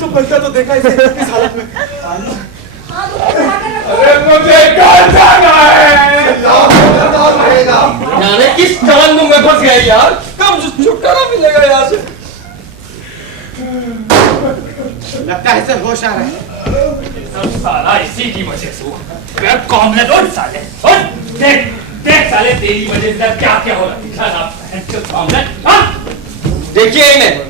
तो बच्चा तो देखा इसे इस हालत में। हाँ तो अरे मुझे घर जाना है। जाने किस जहन्नुम में फंस गए यार, कब छुटकारा मिलेगा यहाँ से। लगता है सर होश आ रहा है। सब साला इसी की वजह से हुआ। मैं कॉमरेड उठ साले उठ, देख देख साले तेरी वजह से क्या क्या हो रहा है। कॉमरेड देखिए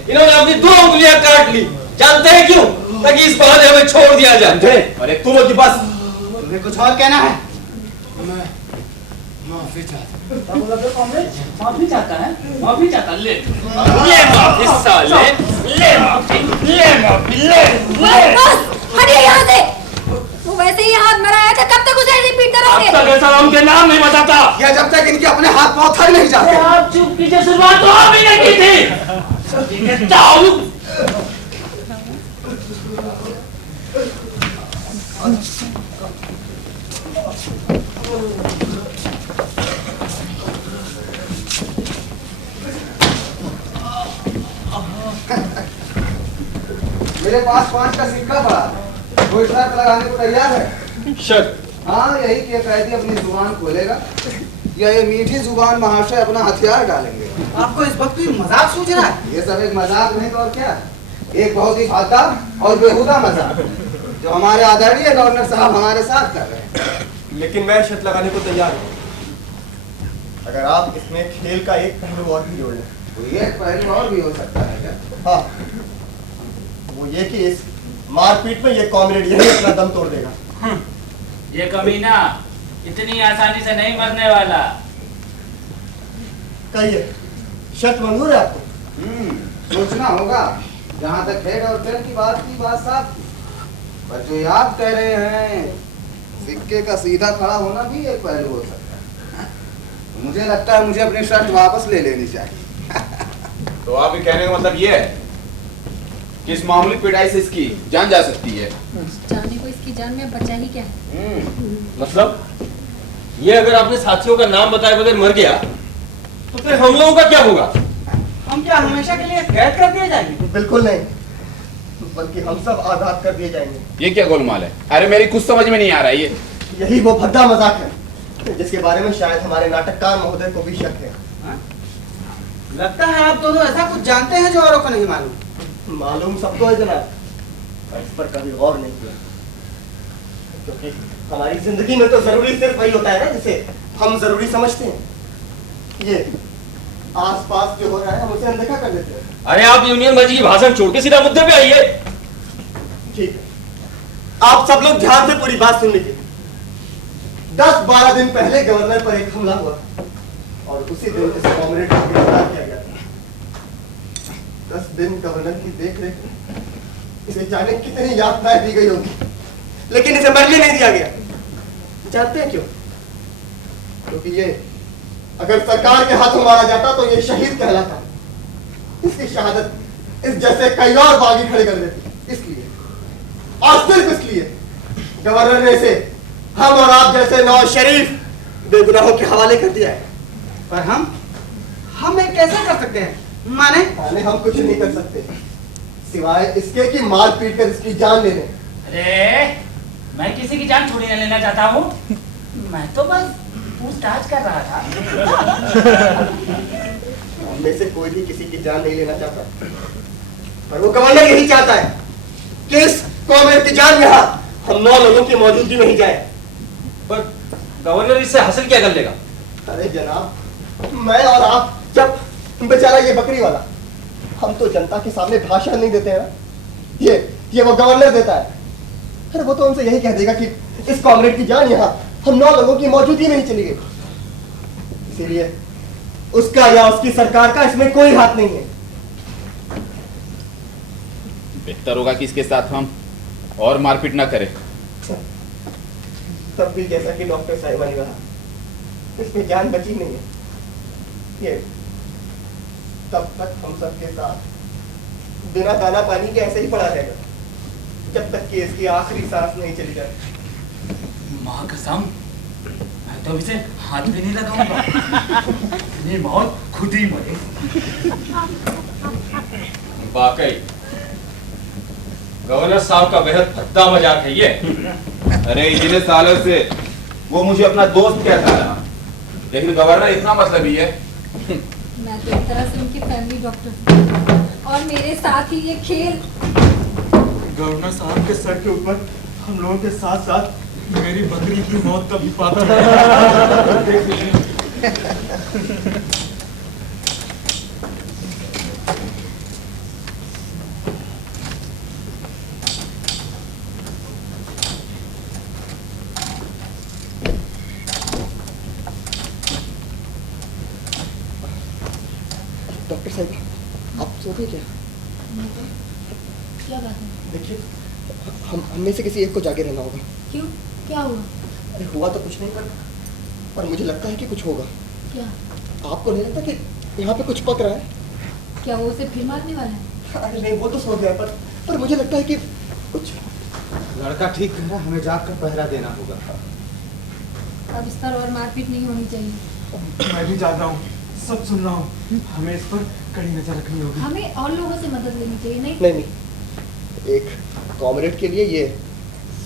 इन्होंने अपनी 2 उंगलियां काट ली, जानते हैं क्यों? ताकि इस बहाने हमें छोड़ दिया जाए। अरे तुम की बस तुम्हें कुछ और कहना है? माफी चाहता है, माफी चाहता ले माफी साले, ले माफी बस हटिए यहाँ से। वो वैसे ही हाथ मराया था, कब तक उसे ऐसे पीटते रहोगे? अब तक सलाम के नाम नहीं बताता। या जब तक इनके अपने हाथ पांव थक नहीं जाते। आप चुप कीजिए, शुरुआत तो आप ही ने की थी। मेरे पास 5 का सिक्का पड़ा, कोई शर्त लगाने को तैयार है? शर्त? हाँ, यही कि कैदी अपनी जुबान खोलेगा या ये मीठी जुबान महाशय अपना हथियार डालेंगे। आपको इस वक्त कोई मजाक सूझ रहा है? ये सब एक मजाक नहीं तो और क्या, एक बहुत ही फायदा और बेहुदा मजाक जो हमारे आदरणीय गवर्नर साहब हमारे साथ कर रहे हैं। लेकिन मैं शर्त लगाने को तैयार हूँ, अगर आप इसमें खेल का एक पहलू और भी जोड़ लें। तो ये पहलू और भी हो सकता है क्या? हाँ, वो ये कि इस मारपीट में ये कॉमरेड यही अपना दम तोड़ देगा। ये कमीना इतनी आसानी से नहीं मरने वाला। कहिए, शर्त मंजूर है आपको? सोचना होगा। जहाँ तक हेड और टेल की बात साफ थी, पर जो आप कह रहे हैं सिक्के का सीधा खड़ा होना भी एक पहलू हो सकता है। मुझे लगता है मुझे अपनी शर्त वापस ले लेनी चाहिए। तो आप ये कहने का मतलब ये है कि इस मामूली पिटाई से इसकी जान जा सकती है। जाने को इसकी जान में बचा ही क्या है? मतलब ये अगर अपने साथियों का नाम बताए बगैर मर गया तो फिर हम लोगों का क्या होगा? हम क्या हमेशा के लिए कैद कर दिए जाएंगे? बिल्कुल नहीं, बल्कि हम सब आजाद कर दिए जाएंगे। ये क्या गोलमाल है? अरे मेरी कुछ समझ में नहीं आ रहा है। यही वो भद्दा मजाक है जिसके बारे में शायद हमारे नाटककार महोदय को भी शक है। लगता है आप दोनों ऐसा कुछ जानते हैं जो औरों को नहीं मालूम। मालूम सबको है जनाब, पर इस पर कभी गौर नहीं किया, क्योंकि हमारी जिंदगी में तो जरूरी सिर्फ वही होता है ना जिसे हम जरूरी समझते हैं। ये आसपास जो हो रहा है हम उसे अनदेखा कर देते हैं। अरे आप यूनियन बाजी की भाषण छोड़ के सीधा मुद्दे पे आइए। ठीक है, आप सब लोग ध्यान से पूरी बात सुन लीजिए। 10-12 दिन पहले गवर्नर पर एक हमला हुआ और उसी दिन इस कॉमरेड को गिरफ्तार किया गया। 10 दिन गवर्नर की देखरेख में इसे जाने कितनी यातनाएं दी गई होगी, लेकिन इसे मरने नहीं दिया गया। जानते हैं क्यों? क्योंकि ये अगर सरकार के हाथों मारा जाता तो ये शहीद कहलाता। इसकी शहादत इस जैसे कई और बागी खड़े कर देती। इसलिए और सिर्फ इसलिए गवर्नर ने इसे हम और आप जैसे नौ शरीफ बेगुनाहों के हवाले कर दिया है। पर हम एक कैसे कर सकते हैं? माने हम कुछ नहीं कर सकते सिवाय इसके कि मार पीट कर इसकी जान ले लें। अरे मैं किसी की जान थोड़ी ना लेना चाहता हूँ, मैं तो बस पूछताछ कर रहा था। में से कोई भी किसी की जान नहीं लेना चाहता, पर वो गवर्नर यही चाहता है कि इस कॉमरेड की जान यहाँ हम 9 लोगों की मौजूदगी में ही जाए। पर गवर्नर इससे हासिल क्या कर लेगा? अरे जनाब, मैं और आप जब बेचारा ये बकरी वाला, हम तो जनता के सामने भाषण नहीं देते हैं ना, ये वो गवर्नर देता है। अरे वो तो उनसे यही कह देगा कि इस कॉमरेड की जान यहाँ हम 9 लोगों की मौजूदगी में ही चली गई। इसीलिए उसका या उसकी सरकार का इसमें कोई हाथ नहीं है। बेहतर होगा कि इसके साथ हम और मारपीट ना करें। तब भी जैसा कि डॉक्टर साहिबा ने कहा, इसमें जान बची नहीं है। ये तब तक हम सबके साथ बिना दाना पानी के ऐसे ही पड़ा रहेगा जब तक कि इसकी आखिरी सांस नहीं चली जाए। माँ कसम, मैं तो इसे हाथ भी नहीं लगाऊंगा। ये मौत खुद ही मरे। वाकई गवर्नर साहब का बेहद भद्दा मजाक है ये। अरे इतने सालों से वो मुझे अपना दोस्त कहता रहा, लेकिन गवर्नर इतना मतलब ही है। मैं तो एक तरह से उनकी फैमिली डॉक्टर हूँ और मेरे साथ ही ये खेल। गवर्नर साहब के सर के ऊपर हम लोगों के साथ साथ मेरी बकरी की मौत का भी पात्र है। डॉक्टर साहब आप सो गए क्या? क्या बात है? देखिए हम में से किसी एक को जागे रहना होगा। क्यों? क्या हुआ? अरे हुआ तो कुछ नहीं पर मुझे लगता है कि कुछ होगा। क्या? आपको नहीं लगता कि यहाँ पे कुछ पक रहा है? क्या वो उसे फिर मारने वाला है? अरे नहीं, वो तो सो गया पर मुझे लगता है कि कुछ। लड़का ठीक कह रहा, हमें जाग कर पहरा देना होगा। अब इस पर और मारपीट नहीं होनी चाहिए। मैं भी जाग रहा हूँ, सब सुन रहा हूँ। हमें इस पर कड़ी नजर रखनी होगी। हमें और लोगों से मदद लेनी चाहिए। नहीं नहीं, एक कॉमरेड के लिए ये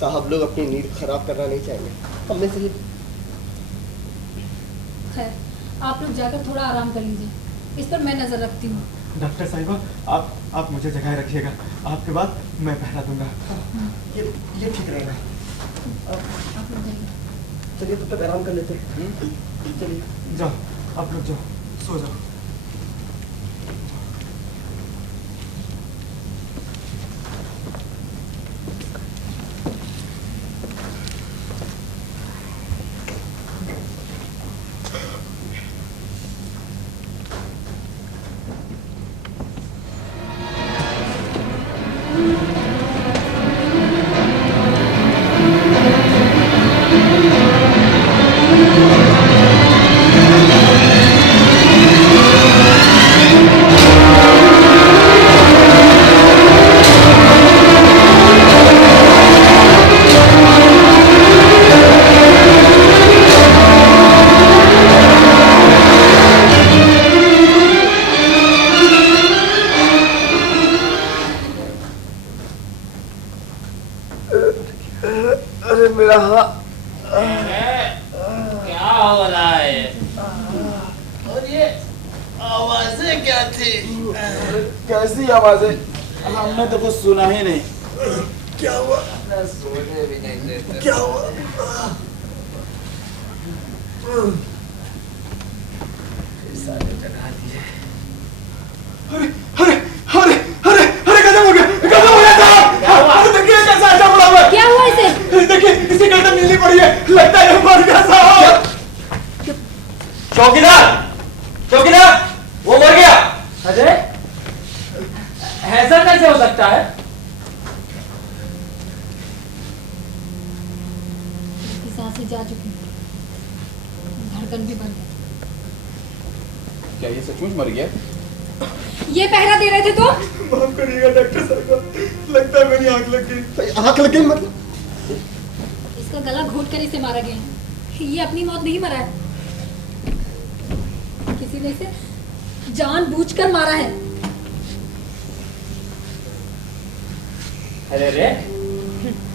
साहब लोग अपनी नींद खराब करना नहीं चाहिए। हमने से ही। खैर, आप लोग जाकर थोड़ा आराम कर लीजिए, इस पर मैं नजर रखती हूँ। डॉक्टर साहिबा आप मुझे जगाए रखिएगा, आपके बाद मैं पहरा दूंगा। ये ठीक रहेगा। आप लोग जाइए। चलिए तब तक आराम कर लेते हैं। चलिए जाओ, आप लोग जाओ, सो जाओ। अरे मेरा क्या हो रहा है? और ये आवाजें क्या थी? कैसी आवाजें? हमने तो कुछ सुना ही नहीं। क्या हुआ? सोने भी नहीं देते। क्या हुआ? साले जगा दिए। अरे अरे अरे अरे अरे गजब हो गया साहब। देखिए कैसा ऐसा बुला हुआ है। क्या हुआ इसे? देखिए इसी गर्दन मिलनी पड़ी है, लगता है ये मर गया साहब। चौकीदार, चौकीदार, वो मर गया। अरे ऐसा कैसे हो सकता है? इसकी सांसें जा चुकी, धड़कन भी बंद है। क्या ये सचमुच मर गया? ये पहरा दे रहे थे तो? माफ करिएगा डॉक्टर साहब, लगता है मेरी आंख लग गई। आंख लग गई मतलब? इसका गला घोट कर इसे मारा गया। ये अपनी मौत नहीं मरा है, किसी ने इसे जानबूझकर मारा है। अरे रे,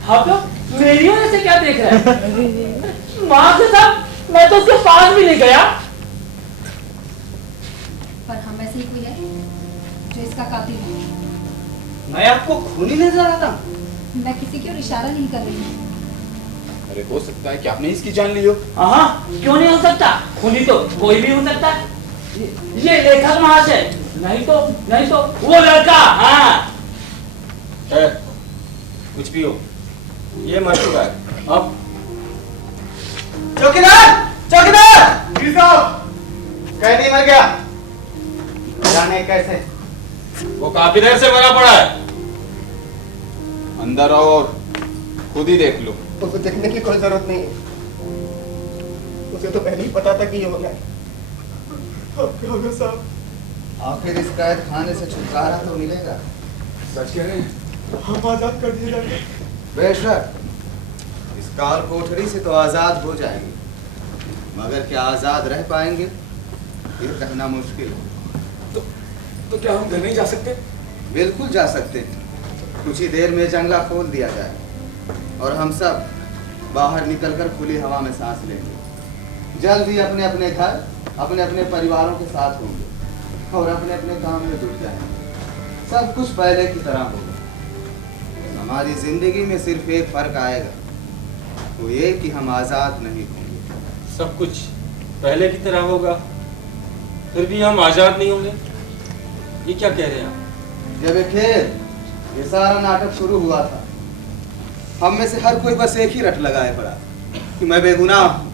आप लोग मेरी वजह से क्या देख रहे हैं? माँ से साहब, मैं तो उसके पास भी नहीं गया। पर हम ऐसे ही कोई है जो इसका कातिल है। मैं आपको खूनी नजर आता। मैं किसी की ओर इशारा नहीं कर रही हूँ। अरे हो सकता है कि आपने इसकी जान ली हो। हाँ, क्यों नहीं हो सकता? खूनी तो कोई भी हो सकता है। ये लेखक महाशय, नहीं तो वो लड़का। हाँ, कुछ भी हो, ये मर चुका है। अब चौकीदार, चौकीदार। जी साहब, कैदी मर गया। जाने कैसे? वो काफी देर से मरा पड़ा है। अंदर आओ और खुद ही देख लो। उसे देखने की कोई जरूरत नहीं है, उसे तो पहले ही पता था कि ये होना है। अब क्या होगा साहब? आखिर इस कैद खाने से छुटकारा तो मिलेगा। सच कह रहे हैं? हम आजाद कर दिए जाएंगे। बेशक, इस काल कोठरी से तो आजाद हो जाएंगे, मगर क्या आजाद रह पाएंगे ये कहना मुश्किल है। तो क्या हम घर नहीं जा सकते? बिल्कुल जा सकते हैं। कुछ ही देर में जंगला खोल दिया जाए और हम सब बाहर निकलकर खुली हवा में सांस लेंगे। जल्द ही अपने अपने घर, अपने अपने परिवारों के साथ होंगे और अपने अपने काम में जुट जाएंगे। सब कुछ पहले की तरह होगा। हमारी जिंदगी में सिर्फ एक फर्क आएगा, वो ये कि हम आजाद नहीं होंगे। सब कुछ पहले की तरह होगा, फिर भी हम आजाद नहीं होंगे? ये क्या कह रहे हैं आप? जब ये खेल, ये सारा नाटक शुरू हुआ था, हम में से हर कोई बस एक ही रट लगाए पड़ा कि मैं बेगुनाह हूं।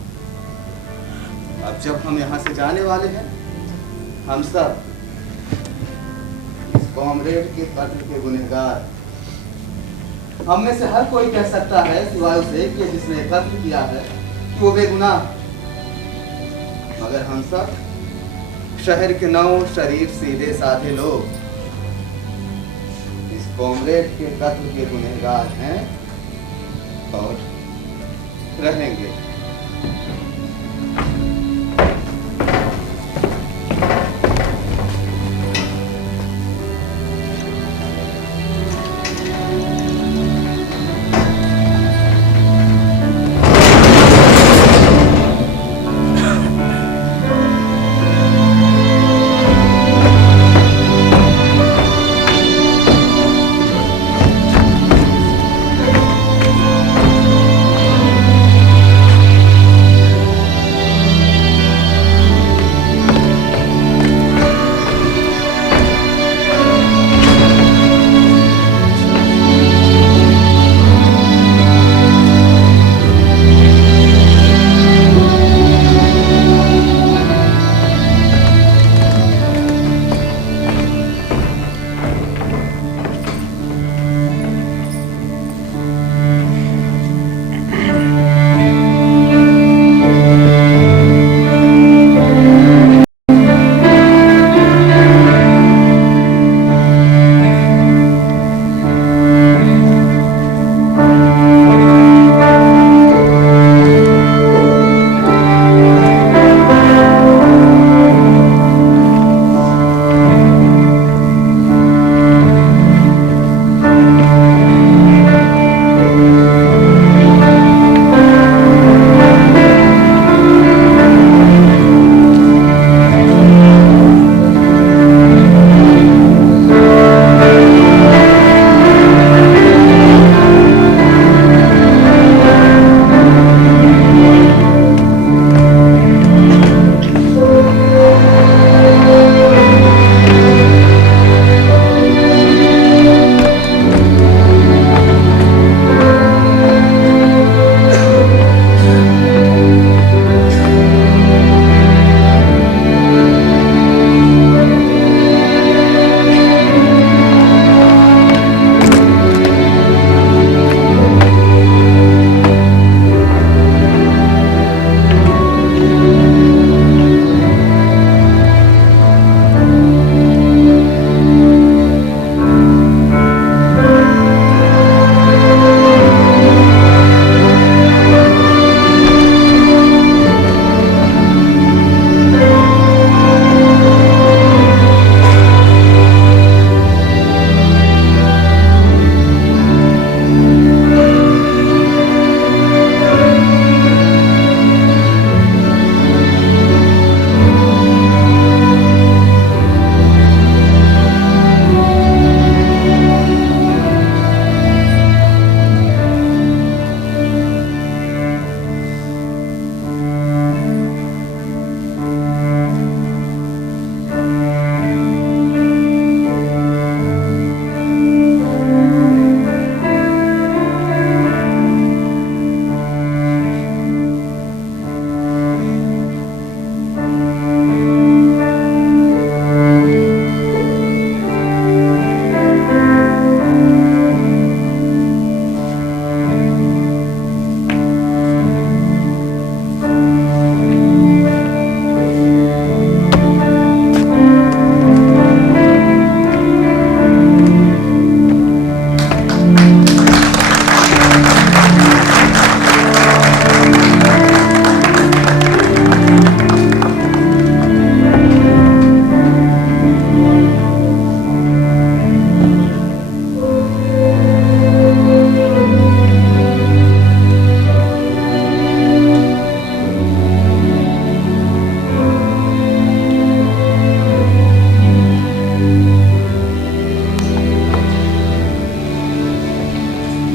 अब जब हम यहाँ से जाने वाले हैं, हम सब इस कॉमरेड के कत्ल के गुनहगार। हम में से हर कोई कह सकता है सिवाय उसे कि जिसने कत्ल किया है कि वो बेगुनाह, मगर हम सब शहर के 9 शरीफ सीधे साधे लोग इस कॉमरेड के कत्ल के गुनहगार हैं और रहेंगे।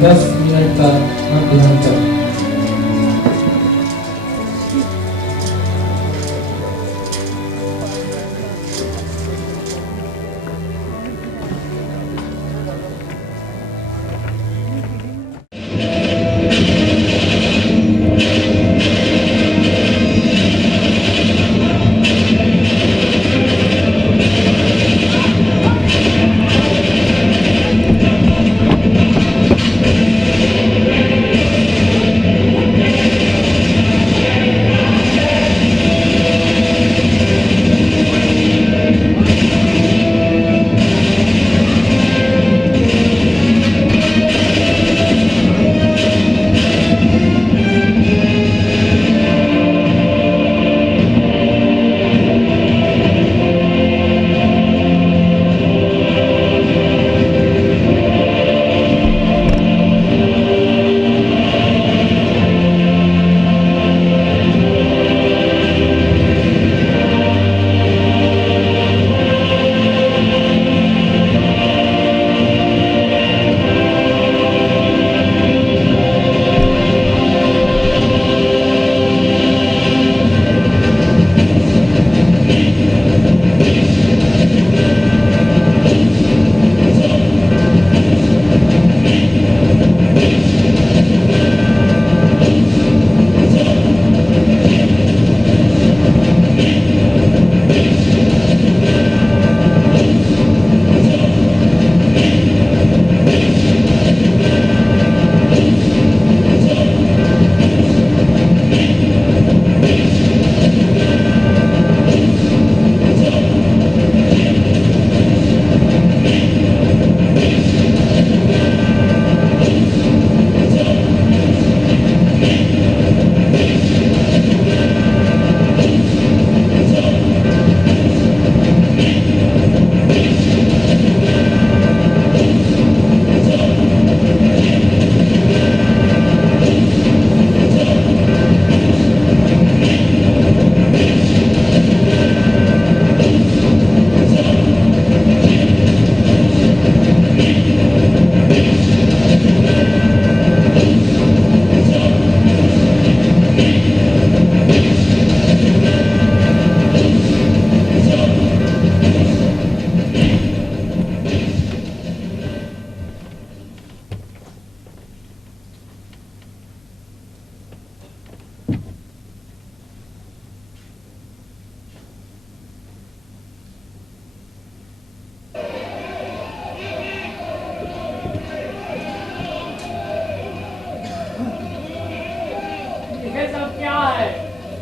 10 मिनट का मध्यांतर।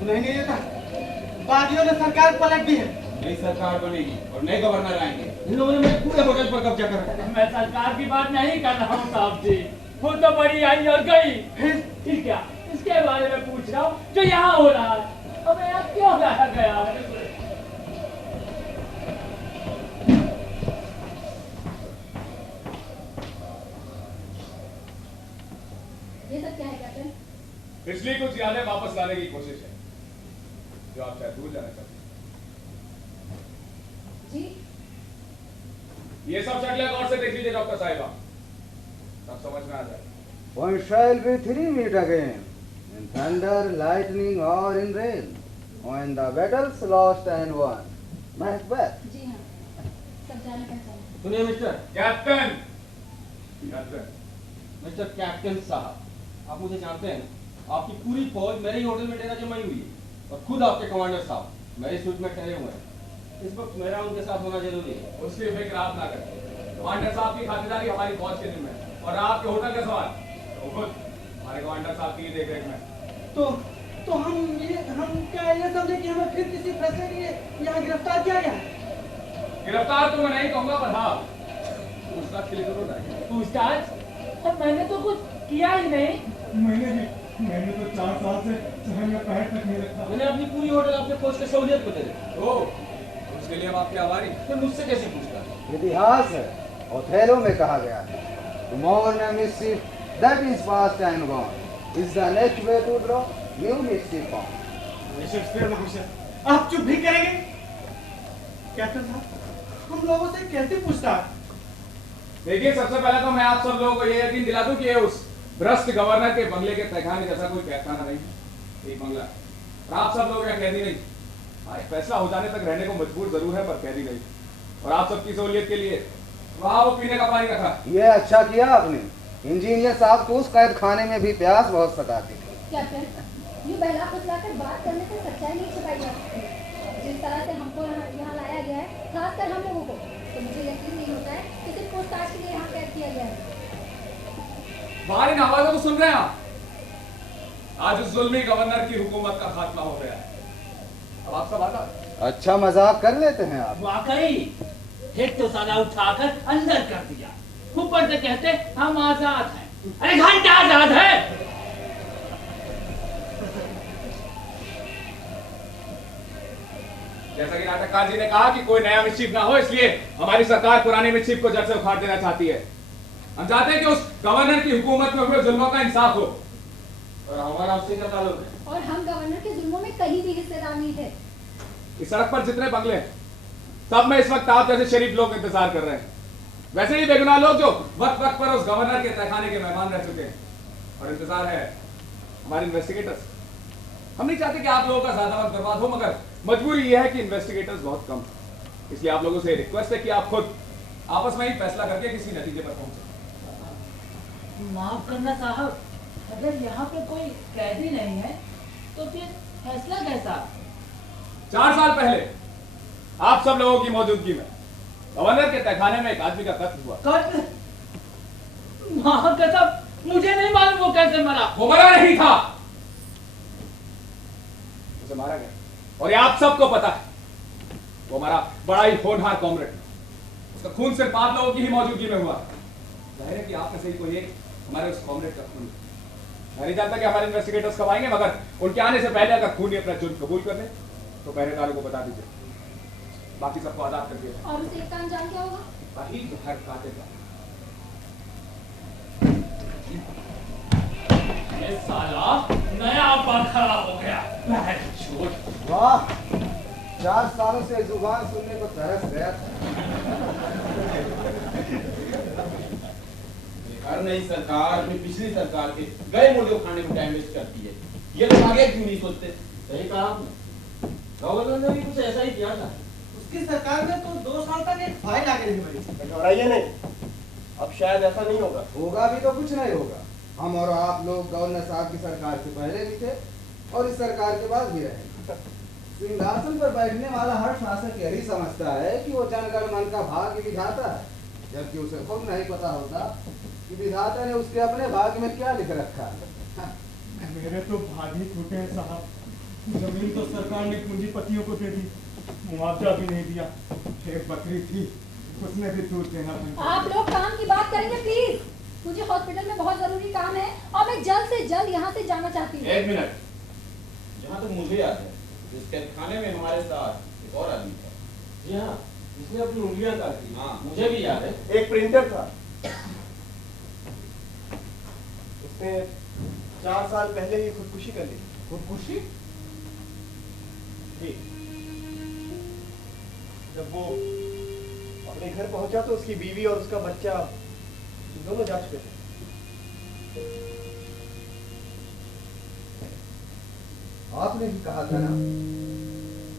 नहीं देता। बागियों ने सरकार पलट दी है। नई सरकार बनेगी और नए गवर्नर आएंगे। इन लोगों ने मेरे पूरे होटल पर कब्जा कर रखा है। मैं सरकार की बात नहीं कर रहा हूँ साहब जी, वो तो बड़ी आई और गई। फिर क्या इसके बारे में पूछ रहा हूँ जो यहाँ हो रहा है। अब यहाँ क्यों लाया गया है? ये सब क्या है कैप्टन? पिछली कुछ यादें वापस लाने की कोशिश है जो आप शायद भूल जाना चाहते जी ये सब शक्लें गौर से देख लीजिए डॉक्टर साहिबा, सब समझ में आ जाए। One shall be three meet again, in thunder, lightning, or in rain, when the battle's lost and won. Macbeth. जी हाँ, सब जाने पहचाने। सुनिए mister captain, captain, mister captain साहब, आप मुझे जानते हैं, आपकी पूरी फौज मेरे ही होटल में डेरा जमाई हुई है और खुद आपके कमांडर साहब मेरे सूट में ठहरे हुए हैं। इस वक्त मेरा उनके साथ होना जरूरी है। उसकी फिक्र आप ना करें। कमांडर साहब की खातिरदारी हमारी फौज के जिम्मे है और आपके होटल का सवाल तो खुद हमारे कमांडर साहब की देखरेख में। तो हम क्या ये समझे कि हमें फिर किसी फैसले के लिए यहाँ गिरफ्तार किया गया? गिरफ्तार तो मैं नहीं कहूँगा, पर हाँ पूछताछ के लिए जरूर आएंगे। पूछताछ? और मैंने तो कुछ किया ही नहीं। मैंने तो 4 साल से शहर में पैर तक नहीं रखा। मैंने अपनी पूरी होटल अपने फौज के सहूलियत को दे दी। ओह, उसके लिए हम आपके आभारी। फिर मुझसे कैसे पूछता? इतिहास है, ओथेलो में कहा गया है, to mourn a mischief that is past and gone is the next way to draw new mischief on. Shakespeare महाशय, आप चुप भी करेंगे? कैप्टन साहब, हम लोगों से कैसे पूछता? देखिए, सबसे पहले तो मैं आप सब लोगों को ये यकीन दिला दूं कि ये उस भ्रष्ट गवर्नर के बंगले के तहखाने जैसा कोई तहखाना नहीं है। एक बंगला और आप सब लोग यहाँ कैदी नहीं। हाँ, फैसला हो जाने तक रहने को मजबूर जरूर है, पर कैदी नहीं। और आप सबकी सहूलियत के लिए वहाँ वो पीने का पानी रखा। ये अच्छा किया आपने। इंजीनियर साहब को उस कैद खाने में भी प्यास बहुत सताती थी। कैप्टन, ये बहला फुसला कर बात करने से सच्चाई नहीं छुपाई जा सकती। जिस तरह से हमको यहाँ लाया गया है, खासकर हम लोगों को, तो मुझे यकीन नहीं होता है कि सिर्फ पूछताछ के लिए यहाँ कैद किया गया है। बाहर इन आवाजों को सुन रहे हैं आप? आज उस जुल्मी गवर्नर की हुकूमत का खात्मा हो गया है। अब आप सब आजाद। अच्छा मजाक कर लेते हैं आप। वाकई एक तो साला उठाकर अंदर कर दिया, ऊपर से कहते हम आजाद हैं। अरे घंटा आजाद है। जैसा कि नाटककार जी ने कहा कि कोई नया मिस्चीफ ना हो, इसलिए हमारी सरकार पुराने मिस्चीफ को जड़ से उखाड़ देना चाहती है। हम चाहते हैं कि उस गवर्नर की हुकूमत में हुए जुल्मों का इंसाफ हो। और हमारा उससे क्या ताल्लुक है? और हम गवर्नर के जुल्मों में कहीं भी हिस्सेदार नहीं थे। इस सड़क पर जितने बंगले हैं, सब में इस वक्त आप जैसे शरीफ लोग इंतजार कर रहे हैं। वैसे ही बेगुनाह लोग जो वक्त वक्त पर उस गवर्नर के तहखाने के मेहमान रह चुके हैं, और इंतजार है हमारे इन्वेस्टिगेटर्स। हम नहीं चाहते कि आप लोगों का ज्यादा वक्त बर्बाद हो, मगर मजबूरी यह है कि इन्वेस्टिगेटर्स बहुत कम, इसलिए आप लोगों से रिक्वेस्ट है कि आप खुद आपस में ही फैसला करके किसी नतीजे पर पहुंचे। माफ करना साहब, अगर यहाँ पे कोई कैदी नहीं है तो फिर फैसला कैसा? 4 साल पहले आप सब लोगों की मौजूदगी में गवर्नर के तहखाने में एक आदमी का कत्ल हुआ। कत्ल? महाकसम, मुझे नहीं मालूम वो कैसे मरा। वो मरा नहीं था, उसे मारा गया, और ये आप सबको पता है। वो हमारा बड़ा ही होनहार कॉमरेड, उसका खून सिर्फ आप लोगों की ही मौजूदगी में हुआ। जाहिर है कि आप में से ही कोई एक हमारे उस कॉमरेड का खून। मैं नहीं जानता कि हमारे इन्वेस्टिगेटर्स कब आएंगे, मगर उनके आने से पहले अगर खूनी अपना जुर्म कबूल कर ले तो पहरेदारों को बता दीजिए, बाकी सबको आजाद कर दिया। और उसे एक काम जान क्या होगा? वही तो हर कातिल का। ये साला नया बखरा हो गया। वाह, 4 सालों से जुबान सुनने को तरस गया था। हर नई सरकार में पिछली सरकार के गए मुर्गे खाने में टाइम वेस्ट करती है। ये लोग आगे क्यों नहीं सोचते? सही कहा आपने, गवर्नर ने भी कुछ ऐसा ही किया था। उसकी सरकार में तो 2 साल तक एक फाइल आगे नहीं बढ़ी। घबराइए नहीं, अब शायद ऐसा नहीं होगा। होगा भी तो कुछ नहीं होगा। हम और आप लोग गवर्नर साहब की सरकार से पहले भी थे और इस सरकार के बाद भी रहे। सिंहासन पर बैठने वाला हर शासक यही समझता है कि वो जनगण मन का भाग्य विधाता है, जबकि उसे खुद नहीं पता होता कि विधाता ने उसके अपने भाग्य में क्या लिख रखा है। मेरे तो भाग ही टूटे हैं साहब। जमीन तो सरकार ने पूंजीपतियों को दे दी, मुआवजा भी नहीं दिया। एक बकरी थी, उसने भी दूध देना बंद। आप लोग काम की बात करेंगे प्लीज? मुझे हॉस्पिटल में बहुत जरूरी काम है और मैं जल्द से जल्द यहाँ से जाना चाहती हूँ। 1 मिनट, जहाँ तक मुझे याद है इस कैदखाने में हमारे साथ एक और आदमी था। जी हाँ, इसने अपनी उंगलियां काटी। हाँ, मुझे भी याद है। एक प्रिंटर था, उसने 4 साल पहले ही खुदकुशी कर ली। खुदकुशी? जी, जब वो अपने घर पहुंचा तो उसकी बीवी और उसका बच्चा दोनों जा चुके थे। आपने भी कहा था ना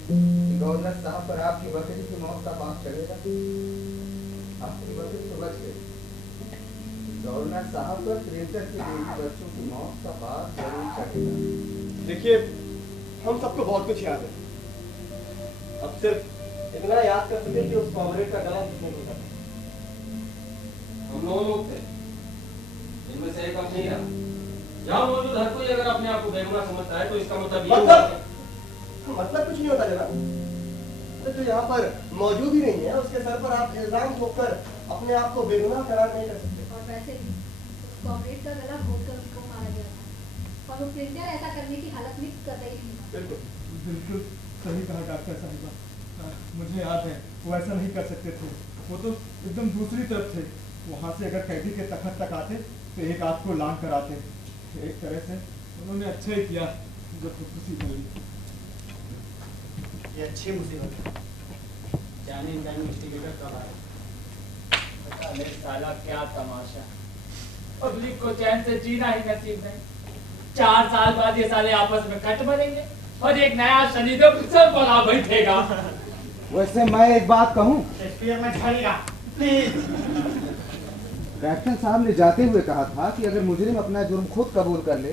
कि गवर्नर साहब पर आपकी बकरी की मौत का बात चलेगा। आपकी बकरी तो बच गई। गवर्नर साहब पर प्रिंटर के बेटी बच्चों की मौत का बात जरूर चलेगा। देखिए, हम सबको बहुत कुछ याद है। अब सिर्फ इतना याद कर सके कि उस कॉमरेड का गला किसने टूटा। हम 9 लोग थे, इनमें से एक अब नहीं रहा। यहाँ मौजूद हर कोई अगर अपने आप को बेगुनाह समझता है तो इसका मतलब ये हुआ कि मतलब कुछ नहीं होता जनाब। तो यहाँ पर मौजूद ही नहीं है, उसके सर पर आप इल्जाम ठोककर अपने आप को बेगुनाह करार नहीं कर सकते। और वैसे भी उस कॉमरेड का गला घोटकर उसको मारा गया था और वो प्रिंटर ऐसा करने की हालत में कर रही थी। बिल्कुल सही कहा डॉक्टर साहिबा। मुझे याद है वो ऐसा नहीं कर सकते थे। वो तो एकदम दूसरी तरफ थे। वहाँ से अगर कैदी के तखत तक आते तो एक आध को लांग कराते। एक तरह से उन्होंने अच्छा ही किया जो खुदकुशी कर ली। ये अच्छी मुसीबत है। जाने इनका इन्वेस्टिगेटर कब आए? अरे साला क्या तमाशा, पब्लिक को चैन से जीना ही नसीब नहीं। 4 साल बाद ये साले आपस में कट मरेंगे और एक नया शनिदेव सबको ला बैठेगा। वैसे मैं एक बात कहूँ, शेक्सपियर में झड़ेगा प्लीज। कैप्टन साहब ने जाते हुए कहा था कि अगर मुजरिम अपना जुर्म खुद कबूल कर ले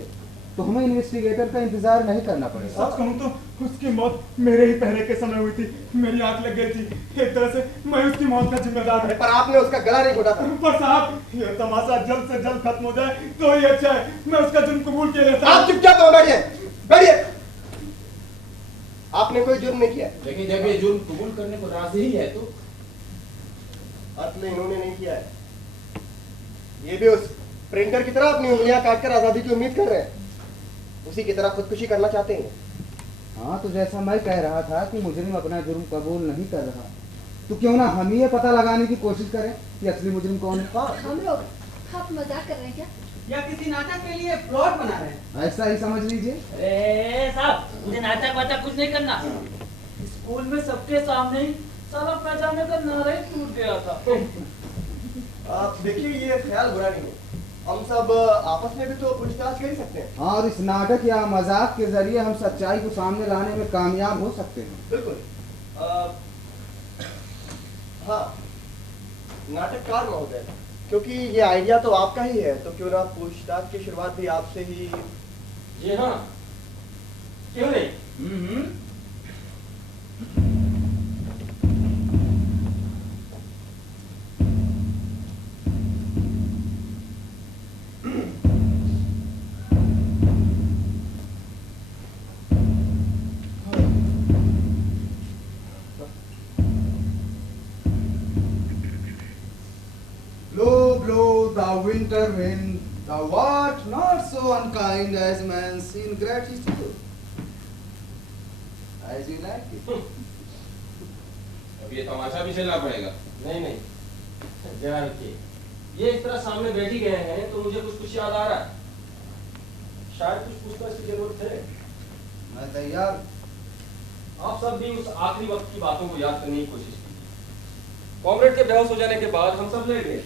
तो हमें इन्वेस्टिगेटर का इंतजार नहीं करना पड़ेगा। सच कहूँ तो उसकी मौत मेरे ही पहरे के समय हुई थी। मेरी आंख लग गई थी, एक तरह से मैं उसकी मौत का जिम्मेदार हूँ। पर आपने उसका गला नहीं घोटा था। पर साहब, ये तमाशा जल्द से जल्द खत्म हो जाए तो ही अच्छा है। मैं उसका जुर्म कबूल किया लेता हूँ। आप चुपचाप हो, बैठिए बैठिए। आपने कोई जुर्म नहीं किया। लेकिन जब ये जुर्म कबूल करने को राजी ही है तो असली इन्होंने नहीं किया है। ये भी उस प्रिंटर की तरह अपनी उंगलियां काटकर आजादी की उम्मीद कर रहे हैं। उसी की तरह खुदकुशी करना चाहते हैं। हाँ, तो जैसा मैं कह रहा था कि मुजरिम अपना जुर्म कबूल नहीं कर रहा, तो क्यों ना हम ही ये पता लगाने की कोशिश करें कि असली मुजरिम कौन है। हम लोग, आप मजाक कर रहे हैं क्या? या किसी नाटक के लिए प्लॉट बना रहे हैं? ऐसा ही समझ लीजिए। अरे साहब, मुझे नाटक वाटक कुछ नहीं करना। स्कूल में सबके सामने ही साला पहचाने का नारा ही टूट गया था। आप देखिए, ये ख्याल बुरा नहीं है। हम सब आपस में भी तो पूछताछ कर ही सकते हैं। हाँ, और इस नाटक या मजाक के जरिए हम सच्चाई को सामने लाने में कामयाब हो सकते हैं। बिल्कुल। हाँ, नाटककार महोदय, क्योंकि ये आइडिया तो आपका ही है, तो क्यों ना पूछताछ की शुरुआत भी आपसे ही। जी हाँ, क्यों नहीं। Blow, blow the winter wind, the what not so unkind as man's ingratitude. As you like it. अब ये तमाशा भी चलना पड़ेगा। नहीं नहीं, जरा रुकिए। ये इस तरह सामने बैठ ही गए हैं तो मुझे कुछ कुछ याद आ रहा है। शायद कुछ पूछताछ की जरूरत है। मैं तैयार। आप सब भी उस आखिरी वक्त की बातों को याद करने की कोशिश कीजिए। कॉमरेड के बेहोश हो जाने के बाद हम सब लेट गए।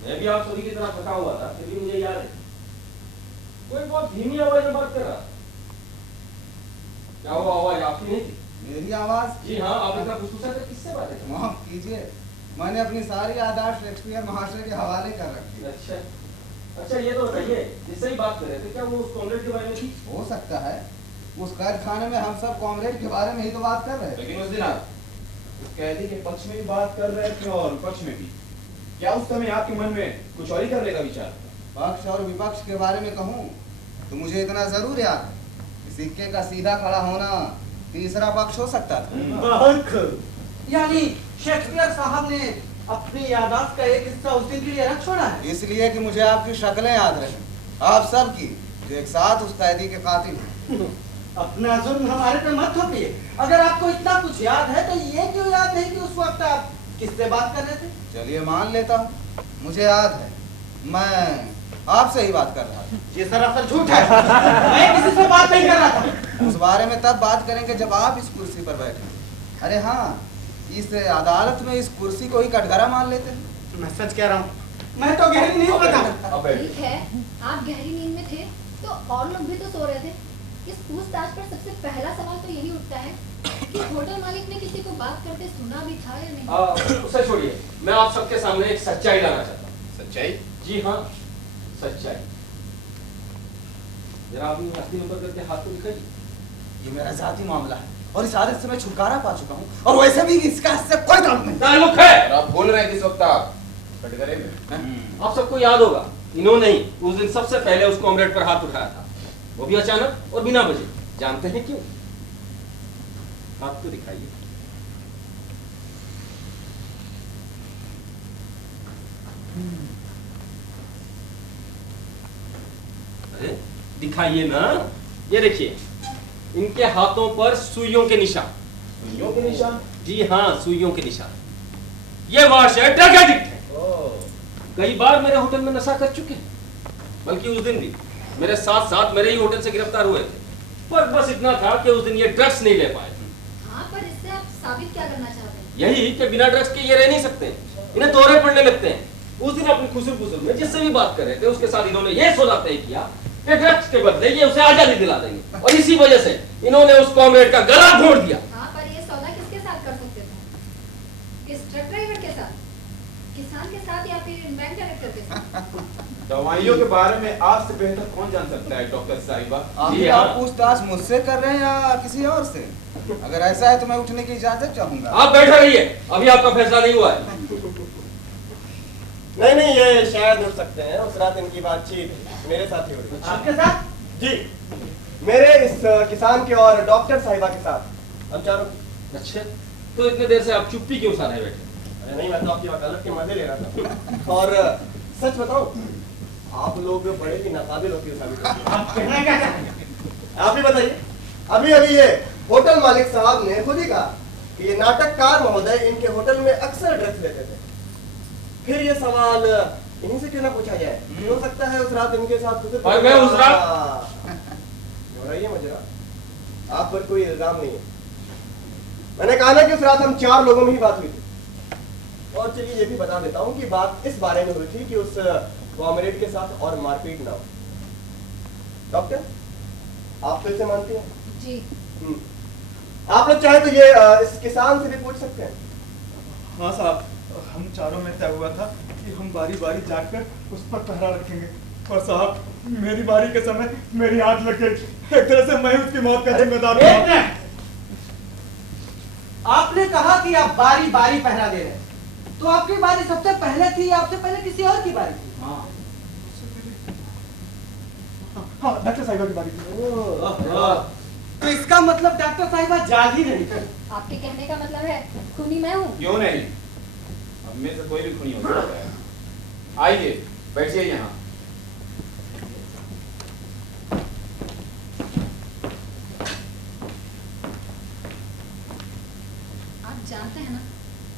मैं भी आप सभी की तरह थका हुआ था, फिर भी मुझे याद है कोई बहुत धीमी आवाज में बात कर रहा। क्या वो आवाज आपकी नहीं थी? मेरी आवाज? जी हाँ, आप इतना फुसफुसा कर किससे बात है? माफ कीजिए, मैंने अपनी सारी यादाश्त शेक्सपियर महाशय के हवाले कर रखी। अच्छा, ये तो बताइए, जिससे ही बात कर रहे थे, क्या वो उस कॉमरेड के बारे में थी? हो सकता है। उस कैद खाने में हम सब कॉमरेड के बारे में ही तो बात कर रहे थे। लेकिन उस दिन आप उस कैदी के पक्ष में भी बात कर रहे थे और विपक्ष में भी। क्या उस समय आपके मन में कुछ और ही करने का विचार था? पक्ष और विपक्ष के बारे में कहूँ तो मुझे इतना जरूर याद है कि सिक्के का सीधा खड़ा होना तीसरा पक्ष हो सकता था। बहुत खूब। यानी शेक्सपियर साहब ने अपनी यादाश्त का एक हिस्सा उस दिन के लिए रख छोड़ा है। इसलिए कि मुझे आपकी शक्लें याद रहे, आप सब की, जो एक साथ उस कैदी के कातिल हैं। अपना जुर्म हमारे पे मत थोपिए। अगर आपको इतना कुछ याद है तो ये क्यों याद नहीं कि उस वक्त आप किससे बात कर रहे थे? चलिए मान लेता हूँ, मुझे याद है, मैं आपसे ही बात कर रहा था। ये सरासर झूठ है। मैं किसी से बात नहीं कर रहा था। उस बारे में तब बात करेंगे जब आप इस कुर्सी पर बैठे। अरे हाँ, इस अदालत में इस कुर्सी को ही कटघरा मान लेते हैं। मैं सच कह रहा हूँ, मैं तो गहरी नींद में था। ठीक है, आप गहरी नींद में थे तो और लोग भी तो सो रहे थे। इस पूछताछ पर सबसे पहला सवाल तो यही उठता है कि होटल मालिक ने किसी को बात करते सुना भी था या नहीं? उसे छोड़िए, मैं आप सबके सामने एक सच्चाई लाना चाहता हूँ। सच्चाई? जी हाँ, सच्चाई। जरा अपनी हस्ती ऊपर करके हाथ को दिखाइए। ये मेरा जाती मामला है और इस आदत से मैं छुटकारा पा चुका हूँ और वैसे भी इसका इससे कोई ताल्लुक नहीं। ताल्लुक है। आप बोल रहे हैं किस वक्त आप कटघरे में? आप सबको याद होगा, इन्होंने ही उस दिन सबसे पहले उस कॉमरेड पर हाथ उठाया था, वो भी अचानक और बिना वजह। जानते हैं क्यों? हाथ तो दिखाइए। अरे दिखाइए ना, ये देखिए, इनके हाथों पर सुइयों के निशान। सुइयों के निशान? जी हाँ, सुइयों के निशान। ये वारशे ड्रग एडिक्ट है। कई बार मेरे होटल में नशा कर चुके हैं, बल्कि उस दिन भी मेरे साथ साथ मेरे ही होटल से गिरफ्तार हुए थे। पर बस इतना था कि उस दिन ये ड्रग्स नहीं ले पाए। हाँ, पर इससे आप साबित क्या करना चाहते हैं? यही कि बिना ड्रग्स के ये रह नहीं सकते। इन्हें दौरे पड़ने लगते हैं। उस दिन अपनी खुसर फुसर में जिससे भी बात कर रहे थे उसके साथ इन्होंने ये सौदा तय किया कि ड्रग्स के बदले ये उसे आजादी दिला देंगे, और इसी वजह से इन्होंने उस कॉमरेड का गला घोट दिया। हाँ, पर ये सौदा किसके साथ कर सकते थे? इस ट्रक ड्राइवर के साथ, किसान के साथ, या फिर बैंक डायरेक्टर के साथ? दवाइयों के बारे में आपसे बेहतर कौन जान सकता है डॉक्टर साहिबा? आप पूछताछ मुझसे कर रहे हैं या किसी और से? अगर ऐसा है तो मैं उठने की इजाजत चाहूंगा। आप बैठे रहिए, अभी आपका फैसला नहीं हुआ है। नहीं, ये शायद उठ सकते हैं। उस रात इनकी बातचीत मेरे साथ ही हो रही। आपके साथ? जी, मेरे इस किसान के और डॉक्टर साहिबा के साथ, हम चारों। अच्छा, तो इतने देर से आप चुप्पी क्यों साधे बैठे? अरे नहीं, मैं तो आपकी वकालत के मजे ले रहा था। और सच बताऊं, आप लोग बड़े ही नाकाबिल वकील साबित होते हैं। आप कहना क्या चाहते हैं? आप ही बताइए। अभी ये होटल मालिक साहब ने खुद ही कहा कि ये नाटककार महोदय इनके होटल में अक्सर ड्रग्स लेते थे। फिर ये सवाल इन्हीं से क्यों ना पूछा जाए? हो सकता है उस रात इनके साथ और मैं उस रात घबराइए मजरा, आप पर कोई इल्जाम नहीं है। मैंने कहा ना कि उस रात हम 4 लोगों में ही बात हुई थी। और चलिए ये भी बता देता हूँ कि बात इस बारे में हुई थी कि उस कॉमरेड के साथ और मारपीट ना हो। डॉक्टर, आप तो इसे मानती हैं? जी। आप लोग चाहे तो ये इस किसान से भी पूछ सकते हैं। हाँ साहब, हम चारों में तय हुआ था कि हम बारी बारी जाकर उस पर पहरा रखेंगे, और साहब मेरी बारी के समय मेरी आंख लग गई। एक तरह से मैं उसकी मौत का जिम्मेदार हूं। आपने कहा कि आप बारी बारी पहरा दे रहे हैं, तो आपकी बारी सबसे पहले थी या आपसे पहले किसी और की बारी थी? हाँ, डॉक्टर साहिबा की बारी थी। तो इसका मतलब डॉक्टर साहिबा जाग ही रही थी। आपके कहने का मतलब है खूनी मैं हूँ? क्यों नहीं, अब में से कोई भी खूनी हो सकता है। आइए बैठिए यहाँ। आप जानते हैं ना,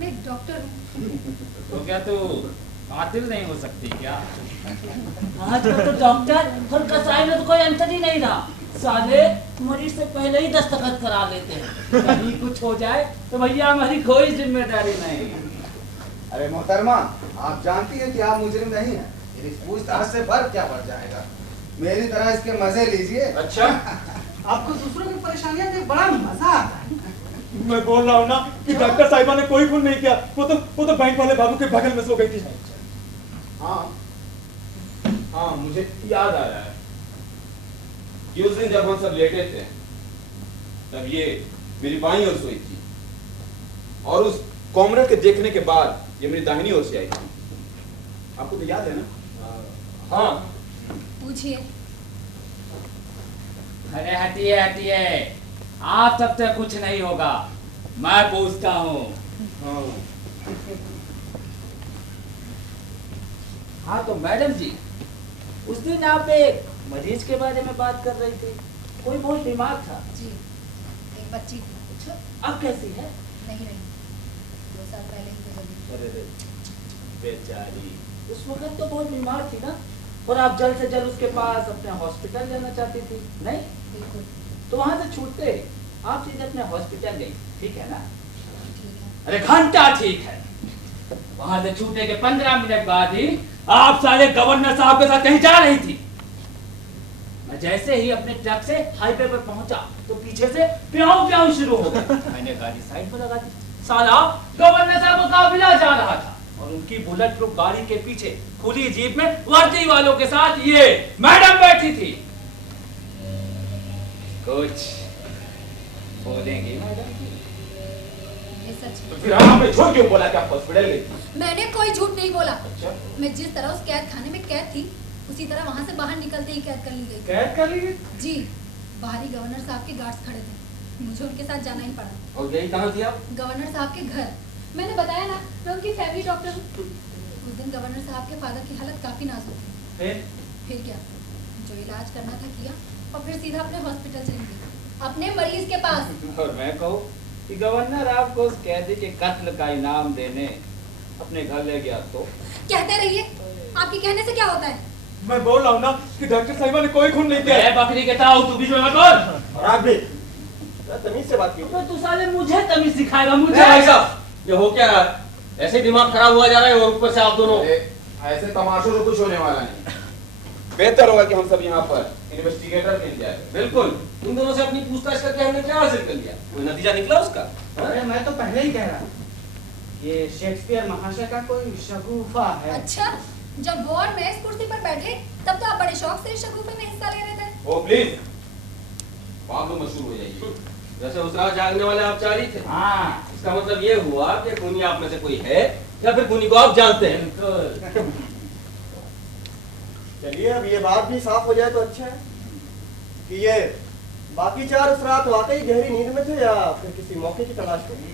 मैं एक डॉक्टर हूँ। तो क्या तू कातिल नहीं हो सकती क्या? आजकल तो डॉक्टर और कसाई में तो कोई अंतर ही नहीं रहा। साले मरीज से पहले ही दस्तखत करा लेते हैं। कहीं कुछ हो जाए तो भैया हमारी कोई जिम्मेदारी नहीं। अरे मोहतरमा, आप जानती हैं कि आप मुजरिम नहीं हैं। इस पूछताछ से फर्क क्या पड़ जाएगा? मेरी तरह इसके मजे लीजिए। अच्छा, आपको दूसरों की परेशानियां देख बड़ा मजा आता है। मैं बोल रहा हूँ ना कि डॉक्टर साहिबा ने कोई खून नहीं किया। वो तो बैंक वाले बाबू के बगल में सो गई थी। हाँ, मुझे याद आ रहा है कि उस दिन जब हम सब लेटे थे तब ये मेरी बाईं ओर सोई थी, और उस कॉमरेड के देखने के बाद ये मेरी दाहिनी ओर से आई थी। आपको तो याद है ना? हाँ। पूछिए। अरे हटिए हटिए, आप तब तक कुछ नहीं होगा, मैं पूछता हूँ। हाँ तो मैडम जी, उस दिन आप एक मरीज के बारे में बात कर रही थी, कोई बहुत बीमार था। जी, एक बच्ची थी। अच्छा, अब कैसी है? नहीं रही, 2 साल पहले ही गुजर गई। अरे बेचारी, उस वक्त तो बहुत बीमार थी ना, और आप जल्द से जल्द उसके पास अपने हॉस्पिटल जाना चाहती थी, नहीं? बिल्कुल। तो वहां से छूटते आप सीधे अपने हॉस्पिटल गई, ठीक है ना? ठीक है। अरे घंटा ठीक है, वहां से छूटे के 15 मिनट बाद ही आप सारे गवर्नर साहब के साथ कहीं जा रही थी। मैं जैसे ही अपने ट्रक से हाईवे पर पहुंचा तो पीछे से प्याऊ प्याऊ शुरू हो गया। मैंने गाड़ी साइड पर लगा दी। साला गवर्नर साहब का काफिला जा रहा था और उनकी बुलेट प्रूफ गाड़ी के पीछे खुली जीप में वर्दी वालों के साथ ये मैडम बैठी थी। कुछ बोलेंगी मैडम? ये सच है। तो फिर आपने झूठ क्यों बोला कि आप हॉस्पिटल गई थी? मैंने कोई झूठ नहीं बोला। अच्छा? मैं जिस तरह उस कैद खाने में कैद थी, उसी तरह वहां से बाहर निकलते ही कैद कर ली गई। कैद कर ली गई? जी, बाहरी गवर्नर साहब के गार्ड्स खड़े थे, मुझे उनके साथ जाना ही पड़ा। और यही कहाँ थी आप? गवर्नर साहब के घर। मैंने बताया ना, मैं उनकी फैमिली डॉक्टर हूँ। उस दिन गवर्नर साहब के फादर की हालत काफी नाजुक थी। फिर क्या, जो इलाज करना था किया और फिर सीधा अपने हॉस्पिटल चली गई, अपने मरीज के पास। और मैं कहूँ कि गवर्नर आपको उस कैदी के कत्ल का इनाम देने अपने घर ले गया तो? कहते रहिए, आपके कहने से क्या होता है? मैं बोल रहा हूँ ना कि डॉक्टर साहिबा ने कोई खून नहीं किया। बकरी कहता हूँ, तू बीच में मत बोल। और आप भी तमीज से बात कीजिए। तू साले मुझे तमीज सिखाएगा? मुझे भाई साहब, ये हो क्या रहा है? ऐसे ही दिमाग खराब हुआ जा रहा है और ऊपर से आप दोनों ऐसे तमाशों से कुछ होने वाला नहीं। बेहतर होगा कि हम सब यहाँ पर इन्वेस्टिगेटर मिल जाए। बिल्कुल, तुम दोनों से अपनी पूछताछ करके हमने क्या हासिल कर लिया? कोई नतीजा निकला उसका? अरे मैं तो पहले ही कह रहा ये शेक्सपियर महाशय का कोई शगुफा है। अच्छा, जब वो और मैं इस कुर्सी पर बैठे तब तो आप बड़े शौक से इस शगुफे में हिस्सा ले रहे थे। ओ प्लीज, आप लोग मशहूर हो जाइए। जैसे उस रात जागने वाले आप चार ही थे। हाँ, इसका मतलब ये हुआ कि खूनी आप में से कोई है या फिर खूनी को आप जानते हैं। चलिए अब ये बात भी साफ हो जाए तो अच्छा है कि ये बाकी चार उस रात वाकई गहरी नींद में थे या फिर किसी मौके की तलाश में।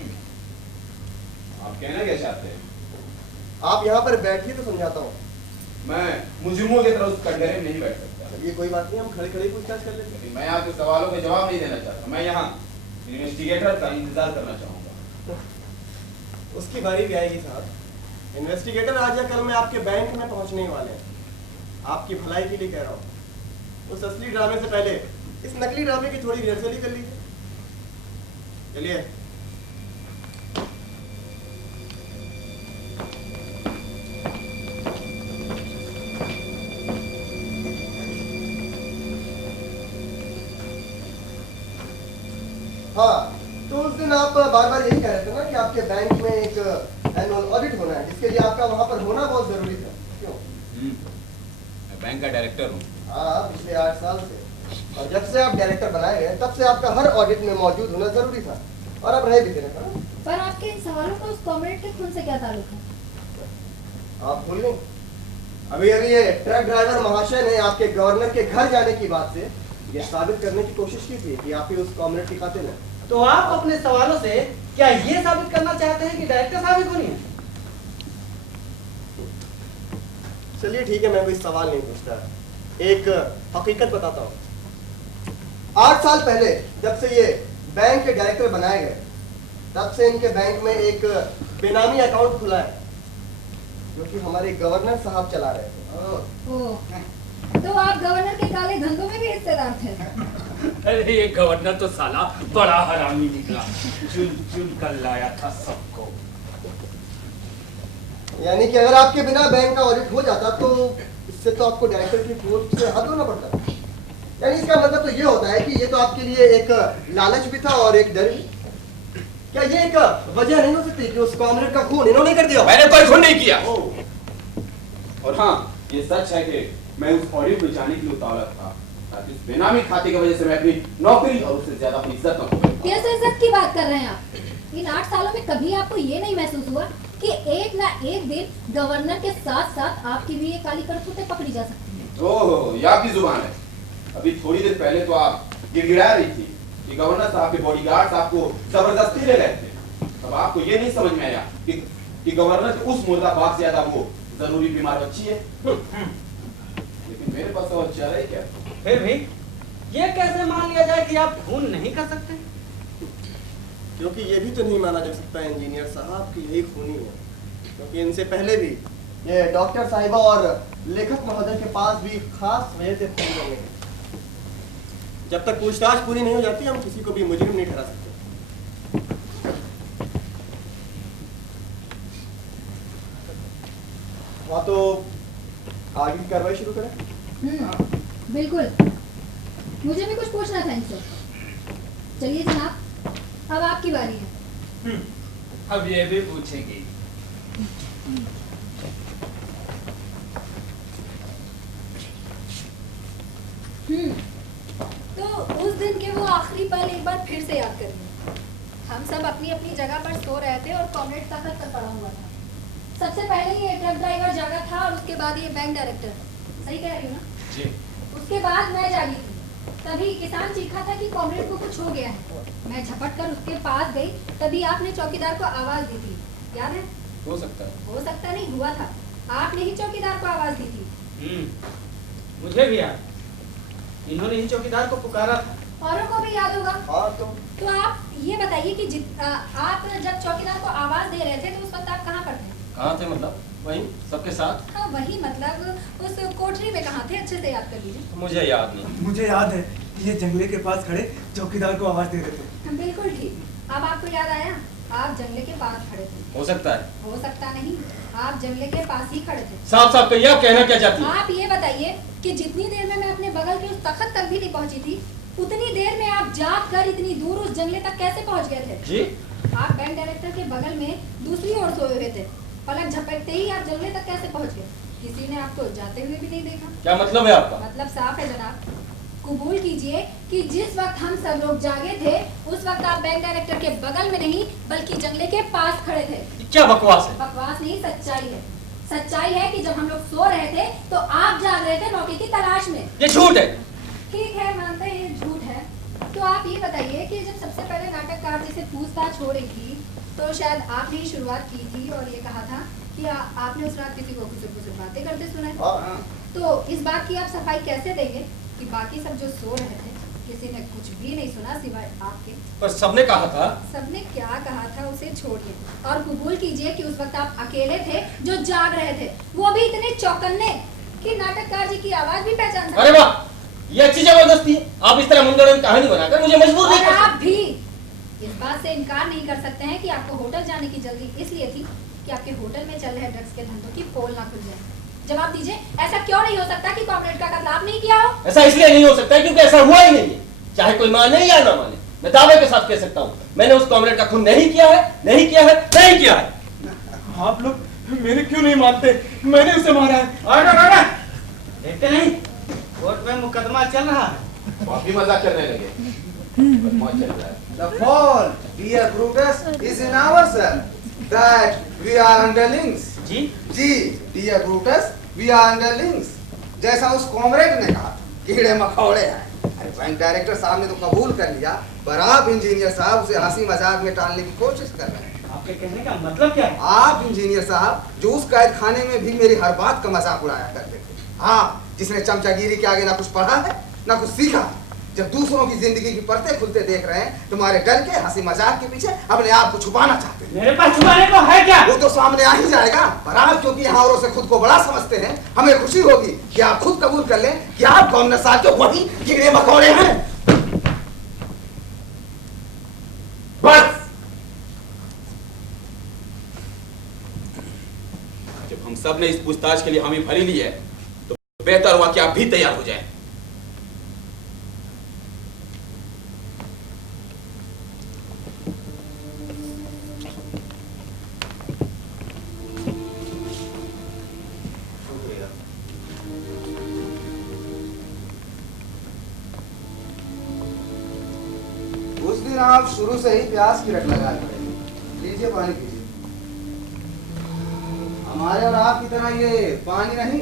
आप कहना क्या चाहते हैं? आप यहाँ पर बैठिए तो समझाता हूँ। मैं मुजरिमों की तरह उस कटघरे में नहीं बैठ सकता। ये कोई बात नहीं, हम खड़े खड़े पूछताछ कर लेते हैं। लेकिन मैं आपके सवालों के जवाब नहीं देना चाहता। मैं यहाँ इन्वेस्टिगेटर का इंतजार करना चाहूंगा। उसकी बारी भी आएगी साहब। इन्वेस्टिगेटर आज या कल में आपके बैंक में पहुंचने ही वाले हैं। आपकी भलाई के लिए कह रहा हूँ। उस असली ड्रामे से पहले इस नकली ड्रामे की थोड़ी रिहर्सल ही कर लीजिए। चलिए। हाँ, तो उस दिन आप बार बार यही कह रहे थे ना कि आपके बैंक में एक एनुअल ऑडिट होना है, जिसके लिए आपका वहां पर होना बहुत जरूरी था। क्यों? मैं बैंक का डायरेक्टर हूँ। हाँ, पिछले 8 साल से। और जब से आप डायरेक्टर बनाए गए तब से आपका हर ऑडिट में मौजूद होना जरूरी था और अब रहे भी थे ना। पर आपके इन सवालों का उस कॉमरेड के खून से क्या ताल्लुक है? आप भूल गए? अभी अभी ये ट्रक ड्राइवर महाशय ने आपके गवर्नर के घर जाने की बात से ये साबित करने की कोशिश की थी कि आप ही उस कॉमरेड के कातिल हैं। तो आप अपने सवालों से क्या ये साबित करना चाहते हैं कि डायरेक्टर साबित होनी है? चलिए ठीक है, मैं कोई सवाल नहीं पूछता, एक हकीकत बताता हूँ। 8 साल पहले जब से ये बैंक के डायरेक्टर बनाए गए तब से इनके बैंक में एक बेनामी अकाउंट खुला है जो कि हमारे गवर्नर साहब चला रहे थे। ओह, तो आप गवर्नर के काले धंधों में भी हिस्सेदार थे? अरे ये गवर्नर तो साला बड़ा हरामी निकला, चुन चुन कर लाया था सबको। यानी कि अगर आपके बिना बैंक का ऑडिट हो जाता तो इससे तो आपको डायरेक्टर की पोस्ट से हट होना पड़ता। यानी इसका मतलब तो ये होता है कि ये तो आपके लिए एक लालच भी था और एक डर भी। क्या ये एक वजह नहीं हो सकती कि उस कॉमरेड का खून इन्होंने कर दिया? मैंने कोई खून नहीं किया। और हाँ, ये सच है कि मैं उस ऑडिट में जाने के लिए उतावला था ताकि उस बेनामी खाते की वजह से मैं अपनी नौकरी और उससे ज्यादा अपनी इज्जत न खो। कैसे इज्जत की बात कर रहे हैं आप? इन 8 सालों में कभी आपको ये नहीं महसूस हुआ कि एक ना एक दिन गवर्नर के साथ साथ आपकी भी ये काली करतूतें पकड़ी जा सकती हैं? ओह, ये आपकी जुबान है। अभी थोड़ी देर पहले तो आप गिड़गिड़ा रही थी कि गवर्नर साहब के बॉडीगार्ड्स आपको जबरदस्ती ले गए थे। अब आपको ये नहीं समझ में आया कि गवर्नर के उस मुर्दा बाप से ज्यादा वो जरूरी बीमार बच्ची है। लेकिन मेरे पास और चारा ही क्या? फिर भी ये कैसे मान लिया जाए कि आप खून नहीं कर सकते? क्योंकि ये भी तो नहीं माना जा सकता इंजीनियर साहब कि यही खूनी है, क्योंकि इनसे पहले भी ये डॉक्टर साहिबा और लेखक महोदय के पास भी खास वजह से खून करने के। जब तक पूछताछ पूरी नहीं हो जाती हम किसी को भी मुजरिम नहीं ठहरा सकते। हाँ, तो आगे की कार्रवाई शुरू करें। बिल्कुल, मुझे भी कुछ पूछना था इनसे। चलिए जनाब, अब आपकी बारी है। अब ये भी पूछेंगी। तो उस दिन के वो आखिरी पल एक बार फिर से याद करिए। हम सब अपनी अपनी जगह पर सो रहे थे और कॉमरेड तख्त पर पड़ा हुआ था। सबसे पहले ये ट्रक ड्राइवर जागा था और उसके बाद ये बैंक डायरेक्टर। सही कह रही हूँ ना? जी। उसके बाद मैं जागी थी। तभी किसान चीखा था कि कॉमरेड को कुछ हो गया है। मैं झपट कर उसके पास गई, तभी आपने चौकीदार को आवाज दी थी। याद है? हो सकता है। हो सकता नहीं, हुआ था। आपने ही चौकीदार को आवाज दी थी। मुझे भी याद, इन्होंने ही चौकीदार को पुकारा था। औरों को भी याद होगा। हाँ, तो आप ये बताइए कि आप जब चौकीदार को आवाज दे रहे थे तो उस वक्त आप कहाँ पर थे? कहाँ थे मतलब? वहीं सबके साथ। हाँ, वही मतलब उस कोठरी में कहाँ थे? अच्छे से याद कर लीजिए। मुझे याद नहीं। मुझे याद है, ये जंगले के पास खड़े चौकीदार को आवाज दे रहे थे। बिल्कुल ठीक। अब आपको याद आया? आप जंगले के पास खड़े थे। हो सकता है। हो सकता नहीं, आप जंगले के पास ही खड़े थे। साफ साफ कहिए, आप कहना क्या चाहती हैं? आप ये बताइए कि जितनी देर में मैं अपने बगल के उस तख्त तक भी नहीं पहुंची थी, उतनी देर में आप जाग कर इतनी दूर उस जंगले तक कैसे पहुंच गए थे? जी? आप बैंक डायरेक्टर के बगल में दूसरी ओर सोए हुए थे। पलक झपकते ही आप जंगले तक कैसे पहुंच गए? किसी ने आपको जाते हुए भी नहीं देखा। क्या मतलब है आपका? मतलब साफ है जनाब। कबूल कीजिए कि जिस वक्त हम सब लोग जागे थे, उस वक्त आप बैंक डायरेक्टर के बगल में नहीं बल्कि जंगले के पास खड़े थे। क्या बकवास है? बकवास नहीं, सच्चाई है। सच्चाई है कि जब हम लोग सो रहे थे तो आप जाग रहे थे नौकरी की तलाश में। ये झूठ है। ठीक है, मानते हैं ये झूठ है। तो आप ये बताइए कि जब सबसे पहले नाटककार जी से पूछताछ हो रही थी तो शायद आपने ही शुरुआत की थी और ये कहा था कि आपने उस रात किसी को कुछ बातें करते सुना है। तो इस बात की आप सफाई कैसे देंगे कि बाकी सब जो सो रहे थे किसी ने कुछ भी नहीं सुना सिवाय आपके? पर सबने कहा था। सबने क्या कहा था उसे छोड़िए और कबूल कीजिए कि उस वक्त आप अकेले थे जो जाग रहे थे, वो भी इतने चौकन्ने कि नाटककार जी की आवाज भी पहचान सकते। अरे वाह, ये अच्छी जबरदस्ती है। आप इस तरह मुंगड़न कहानी बनाकर मुझे मजबूर नहीं और कर आप भी इस बात से इनकार नहीं कर सकते हैं कि आपको होटल जाने की जल्दी इसलिए थी कि आपके होटल में चल रहे ड्रग्स के धंधों की पोल ना खुल जाए। जवाब दीजिए, ऐसा क्यों नहीं हो सकता कि कॉमरेड का कत्ल आपने ही किया हो? ऐसा इसलिए नहीं हो सकता क्योंकि ऐसा हुआ ही नहीं है। चाहे कोई माने या ना माने, मैं दावे के साथ कह सकता हूँ मैंने उस कॉमरेड का खून नहीं किया है, नहीं किया है, नहीं किया है। आप लोग मेरे क्यों नहीं मानते? मैंने उसे मारा है। ऑर्डर देखते नहीं, कोर्ट में मुकदमा चल रहा है। आप भी मजाक करने लगे। मौज चल रहा है। The fault, dear Brutus, is in ourselves that we are underlings. Ji? Ji, dear Brutus, we are underlings. जैसा उस कॉमरेड ने कहा, कीड़े मकोड़े हैं। अरे बैंक डायरेक्टर साहब ने तो कबूल कर लिया, पर आप इंजीनियर साहब उसे हंसी मजाक में टालने की कोशिश कर रहे हैं। आपके कहने का मतलब क्या है? आप इंजीनियर साहब जो उस कैद खाने में भी मेरी हर बात का मजाक उड़ाया करते थे, आप जिसने चमचागिरी के आगे ना कुछ पढ़ा है ना कुछ सीखा, जब दूसरों की जिंदगी की परतें खुलते देख रहे हैं तुम्हारे डर के हंसी मजाक के पीछे अपने आप को छुपाना चाहते हैं। मेरे पास छुपाने को है क्या? वो तो सामने आ ही जाएगा, पर आप क्योंकि यहाँ औरों से खुद को बड़ा समझते हैं, हमें खुशी होगी कि आप खुद कबूल कर लें कि आप गवर्नर साहब के वही कीड़े मकोड़े हैं। बस जब हम सब ने इस पूछताछ के लिए हामी भरी ली है तो बेहतर हुआ कि आप भी तैयार हो जाएं। उस दिन आप शुरू से ही प्यास की रट लगा रहे थे। लीजिए पानी पीजिए। हमारे और आपकी तरह ये पानी नहीं,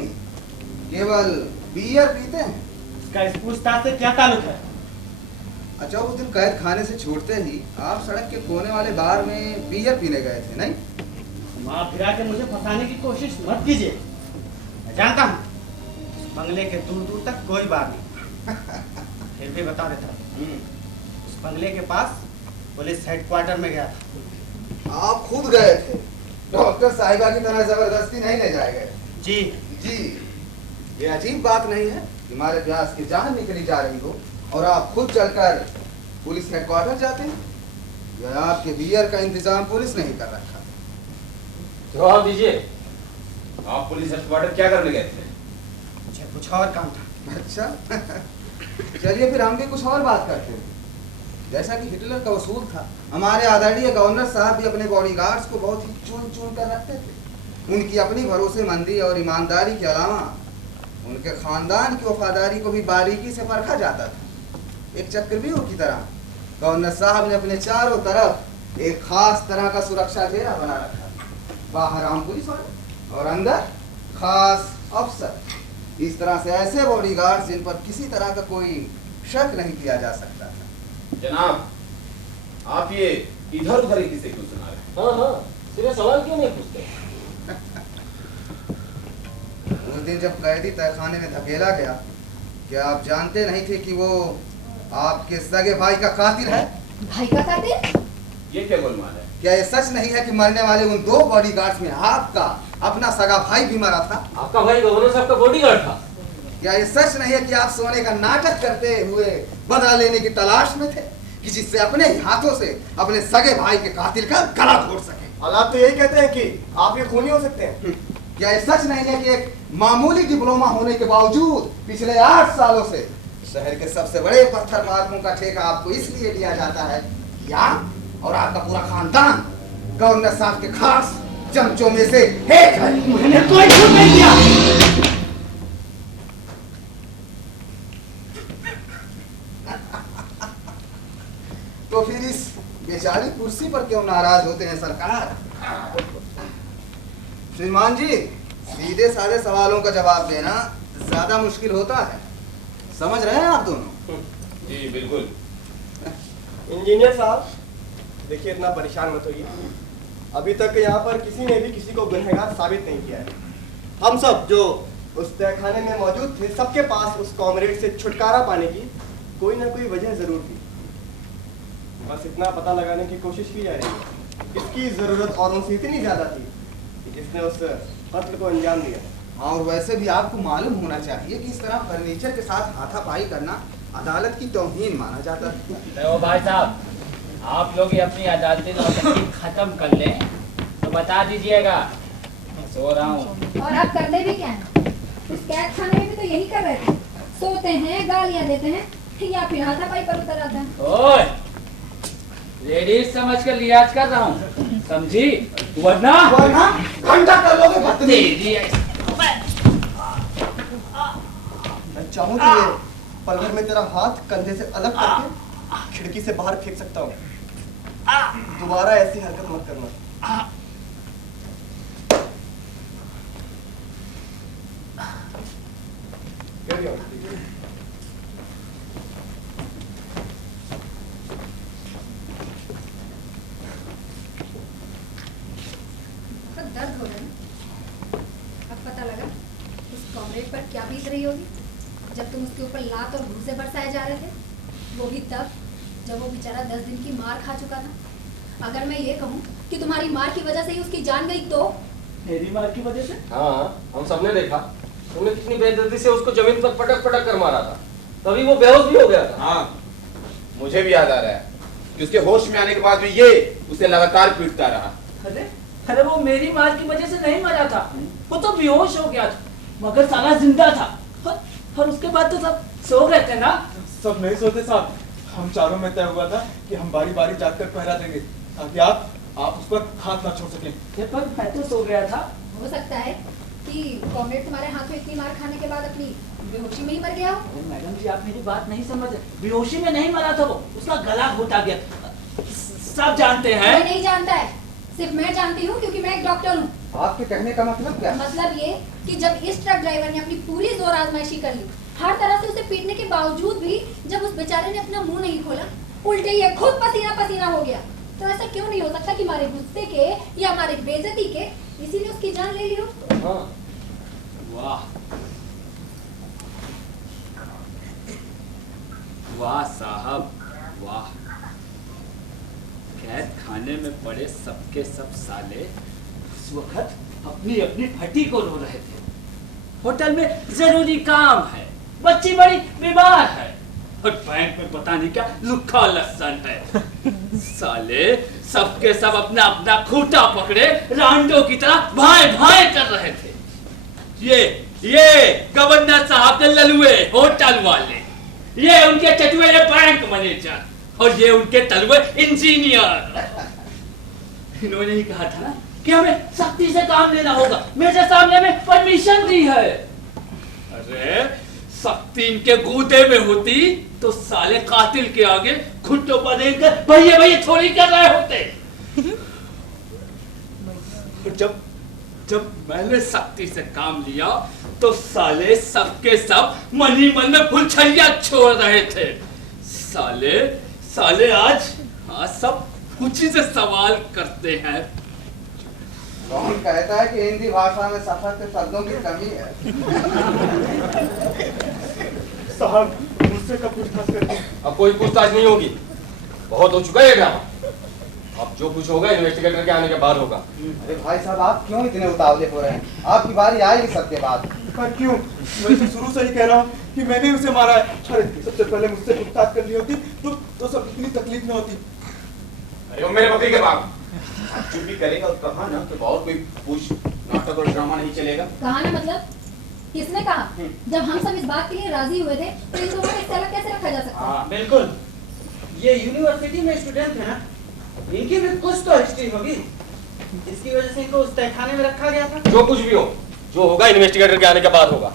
केवल बियर पीते हैं। इसका इस पूछताछ से क्या ताल्लुक है? अच्छा, उस दिन कैद खाने से छूटते ही आप सड़क के कोने वाले बार में बियर पीने गए थे, नहीं? माँ फिरा के मुझे फंसाने की कोशिश मत कीजिए। मैं जानता हूँ इस बंगले के दूर दूर तक कोई बार नहीं। फिर भी बता देता हूँ, उस बंगले के पास पुलिस हेडक्वार्टर में गया था। आप खुद गए थे, डॉक्टर साहिबा की तरह जबरदस्ती नहीं ले जाए गए। जी जी, ये अजीब बात नहीं है कि हमारे प्यास की जान निकली जा रही हो और आप खुद चलकर पुलिस हेडक्वार्टर जाते हैं, या आपके बियर का इंतजाम पुलिस ने ही कर रखा? जवाब दीजिए। आप पुलिस हेडक्वार्टर क्या करने गए थे? मुझे कुछ और काम था। अच्छा चलिए फिर हम भी कुछ और बात करते हैं। जैसा कि हिटलर का उसूल था, हमारे आदरणीय गवर्नर साहब भी अपने बॉडीगार्ड्स को बहुत ही चुन चुन कर रखते थे। उनकी अपनी भरोसेमंदी और ईमानदारी के अलावा उनके खानदान की वफादारी को भी बारीकी से परखा जाता था। एक चक्रव्यूह की तरह गवर्नर साहब ने अपने चारों तरफ एक खास तरह का सुरक्षा घेरा बना रखा था। बाहर आम पुलिस वाले और अंदर खास अफसर। इस तरह से ऐसे बॉडीगार्ड्स जिन पर किसी तरह का कोई शक नहीं किया जा सकता था। जनाब, आप ये इधर उधर ही किसे क्यों सुना रहे हैं? हाँ हाँ, सीधे सवाल क्यों नहीं पूछते? उस दिन जब कैदी तहखाने में धकेला गया, क्या आप जानते नहीं थे कि वो आपके सगे भाई का कातिल है? भाई का कातिल? ये क्या गोलमाल है? क्या ये सच नहीं है कि मरने वाले उन दो बॉडीगार्ड्स में आपका अपना सगा भाई भी मरा था? आपका भाई गवर्नर साहब का बॉडीगार्ड था। क्या ये सच नहीं है कि आप सोने का नाटक करते हुए बदला लेने की तलाश में थे? कि जिससे अपने हाथों से अपने सगे भाई के कातिल का गला घोट सके। हालात तो यही कहते हैं कि आप ये खूनी हो सकते हैं। क्या ये सच नहीं है कि एक मामूली डिप्लोमा होने के बावजूद पिछले 8 सालों से शहर के सबसे बड़े पत्थर मार्कों का ठेका आपको इसलिए दिया जाता है कि आप और आपका पूरा खानदान गवर्नर साहब के खास चमचों में से एक है। मैंने कोई झूठ नहीं किया। तो फिर इस बेचारी कुर्सी पर क्यों नाराज होते हैं सरकार? श्रीमान जी, सीधे साधे सवालों का जवाब देना ज्यादा मुश्किल होता है, समझ रहे हैं आप दोनों? जी बिल्कुल। इंजीनियर साहब देखिए, इतना परेशान मत होइए। अभी तक यहाँ पर किसी ने भी किसी को गुनहगार साबित नहीं किया है। हम सब जो उस तहखाने में मौजूद थे, सबके पास उस कॉमरेड से छुटकारा पाने की कोई ना कोई वजह जरूर थी। बस इतना पता लगाने की कोशिश की जा रही है। इसकी जरूरत औरों से इतनी ज्यादा थी कि जिसने उस कत्ल को अंजाम दिया। और वैसे भी आपको मालूम होना चाहिए कि इस तरह फर्नीचर के साथ हाथापाई करना अदालत की तौहीन माना जाता है। तो भाई साहब, आप लोग ही अपनी अदालती नौकरी खत्म कर लें तो बता दीजिएगा, मैं सो रहा हूँ। और आप करते भी क्या हैं? इस कैद खाने में भी तो यही कर रहे थे, सोते हैं, गालियां देते हैं या फिर हाथापाई पर उतर आते हैं। ओए, लेडीज समझ कर लिहाज कर रहा हूँ, समझी? वरना घंटा कर लोगे बदतमीज। मैं चाहूँ कि ये पल भर में तेरा हाथ कंधे से अलग करके खिड़की से बाहर फेंक सकता हूँ। दोबारा ऐसी हरकत मत करना। Carry on. बहुत दर्द हो रहा है। अब पता लगा उस कॉमरेड पर क्या बीत रही होगी जब तुम उसके ऊपर लात और घूंसे बरसाए जा रहे थे, वो भी तब जब वो बेचारा 10 दिन की मार खा चुका था। अगर मैं ये कहूँ कि तुम्हारी मार की वजह से ही उसकी जान गई तो? मेरी मार की वजह से? हाँ, हम सबने देखा। तुमने कितनी बेदर्दी से उसको जमीन पर पटक पटक कर मारा था, तभी वो बेहोश भी हो गया था। हाँ, मुझे भी याद आ रहा है कि उसके होश में आने के बाद भी ये उसे लगातार पीटता रहा। अरे वो मेरी मार की वजह से नहीं मरा था, वो तो बेहोश हो गया था, मगर साला जिंदा था। और उसके बाद तो सब सो गए थे ना? सब नहीं सोते साहब, हम चारों में तय हुआ था कि हम बारी बारी जाकर पहरा देंगे ताकि आप उस पर हाथ ना छोड़ सकें। पर मैं तो सो गया था। हो सकता है कि कॉमरेड तुम्हारे हाथ में इतनी मार खाने के बाद अपनी बेहोशी में ही मर गया हो। मैडम जी, आप मेरी बात नहीं समझ रहे। बेहोशी में नहीं मरा था वो, उसका गला घोटा गया। सब जानते हैं। कोई नहीं जानता है, सिर्फ मैं जानती हूँ क्योंकि मैं एक डॉक्टर हूँ। आपके कहने का मतलब क्या? मतलब ये कि जब इस ट्रक ड्राइवर ने अपनी पूरी जोर आजमाइशी कर ली, हर तरह से उसे पीटने के बावजूद भी जब उस बेचारे ने अपना मुंह नहीं खोला, उल्टे ये खुद पसीना पसीना हो गया, तो ऐसा क्यों नहीं हो सकता कि हमारे गुस्से के या हमारे बेइज्जती के इसी ने उसकी जान ले ली हो? हाँ। वाह वाह साहब वाह, कैद खाने में पड़े सबके सब साले उस वक्त अपनी अपनी फटी को रो रहे थे। होटल में जरूरी काम है, बच्ची बड़ी बीमार है, और बैंक में पता नहीं क्या लुक्खा लस्सन है। साले सबके सब अपना अपना खूंटा पकड़े रांडो की तरह भाई भाई कर रहे थे। ये गवर्नर साहब के ललुए होटल वाले, ये उनके चटुए बैंक मैनेजर, और ये उनके तलुए इंजीनियर। इन्होंने ही कहा था ना कि हमें सख्ती से काम लेना होगा, मेरे सामने में परमिशन दी है। अरे सख्ती इनके गूदे में होती तो साले कातिल के आगे घुटनों पर देकर भैया भैया थोड़ी कर रहे होते। जब मैंने सख्ती से काम लिया तो साले सबके सब मन ही मन में फुलझड़ियां छोड़ रहे थे। साले आज सब कुछ ही से सवाल करते हैं। कौन कहता है कि हिंदी भाषा में सशक्त शब्दों की कमी है? साहब मुझसे कब पूछताछ करते? अब कोई पूछताछ नहीं होगी, बहुत हो चुका है ड्रामा। अब जो कुछ होगा इन्वेस्टिगेटर के आने के बाद होगा। अरे भाई साहब, आप क्यों इतने उतावले हो रहे हैं? आपकी बारी आएगी सबके बाद। पर क्यों? मैं तो शुरू से ही कह रहा हूँ कि मैंने उसे मारा है। अरे सबसे पहले मुझसे पूछताछ कर ली होती तो सब इतनी तकलीफ न होती। अरे वो मेरे बकरी के बाप, आप चुप भी करेगा और कहा ना कि और कोई पूछ नाटक और ड्रामा नहीं चलेगा। कहा ना मतलब किसने कहा? जब हम सब इस बात के लिए राजी हुए थे तो इन दोनों को इस तरह कैसे रखा जा सकता? हाँ बिल्कुल, ये यूनिवर्सिटी में स्टूडेंट है ना, इनकी भी कुछ तो हिस्ट्री होगी, इसकी वजह से इनको उस तहखाने में रखा गया था। जो कुछ भी हो, जो होगा इन्वेस्टिगेटर के आने के बाद होगा।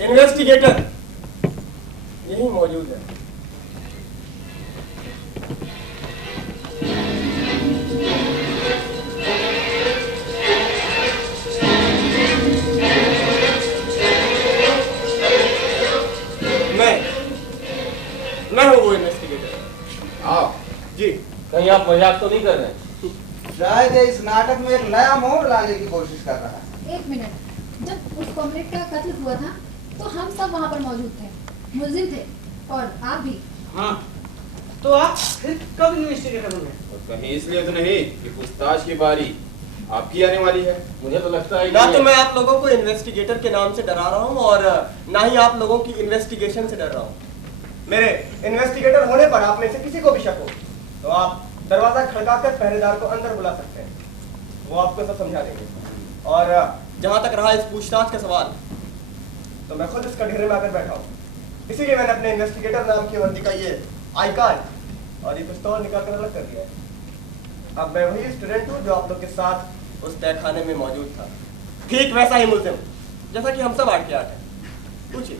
इन्वेस्टिगेटर यही मौजूद है। मैं हूँ वो इन्वेस्टिगेटर। आप जी। कहीं आप मजाक तो नहीं कर रहे हैं? शायद ये इस नाटक में एक नया मोड़ लाने की कोशिश कर रहा है। एक मिनट, जब उस कॉमरेड का कत्ल हुआ था तो हम सब वहाँ पर मौजूद थे, मुलजिम थे, और आप भी। हाँ, तो आप फिर कब इन्वेस्टिगेटर बने? और कहीं इसलिए तो नहीं कि पूछताछ की बारी आपकी आने वाली है। मुझे तो लगता है ना तो मैं आप लोगों को इन्वेस्टिगेटर के नाम से डरा रहा हूँ और ना ही आप लोगों की इन्वेस्टिगेशन से डर रहा हूँ। मेरे इन्वेस्टिगेटर होने पर आप में से किसी को भी शक हो तो आप दरवाजा खड़काकर पहरेदार को अंदर बुला सकते हैं, वो आपको सब समझा देंगे। और जहाँ तक रहा इस पूछताछ का सवाल, तो मैं खुद इस कटघरे में आकर बैठा हूँ, इसीलिए मैंने अपने इन्वेस्टिगेटर नाम की वर्दी का ये आई कार्ड और ये पिस्तौल निकाल कर अलग कर दिया है। अब मैं वही स्टूडेंट हूँ जो आप लोग के साथ उस तहखाने में मौजूद था, ठीक वैसा ही मुल्जिम जैसा कि हम सब 8 के 8 हैं। पूछिए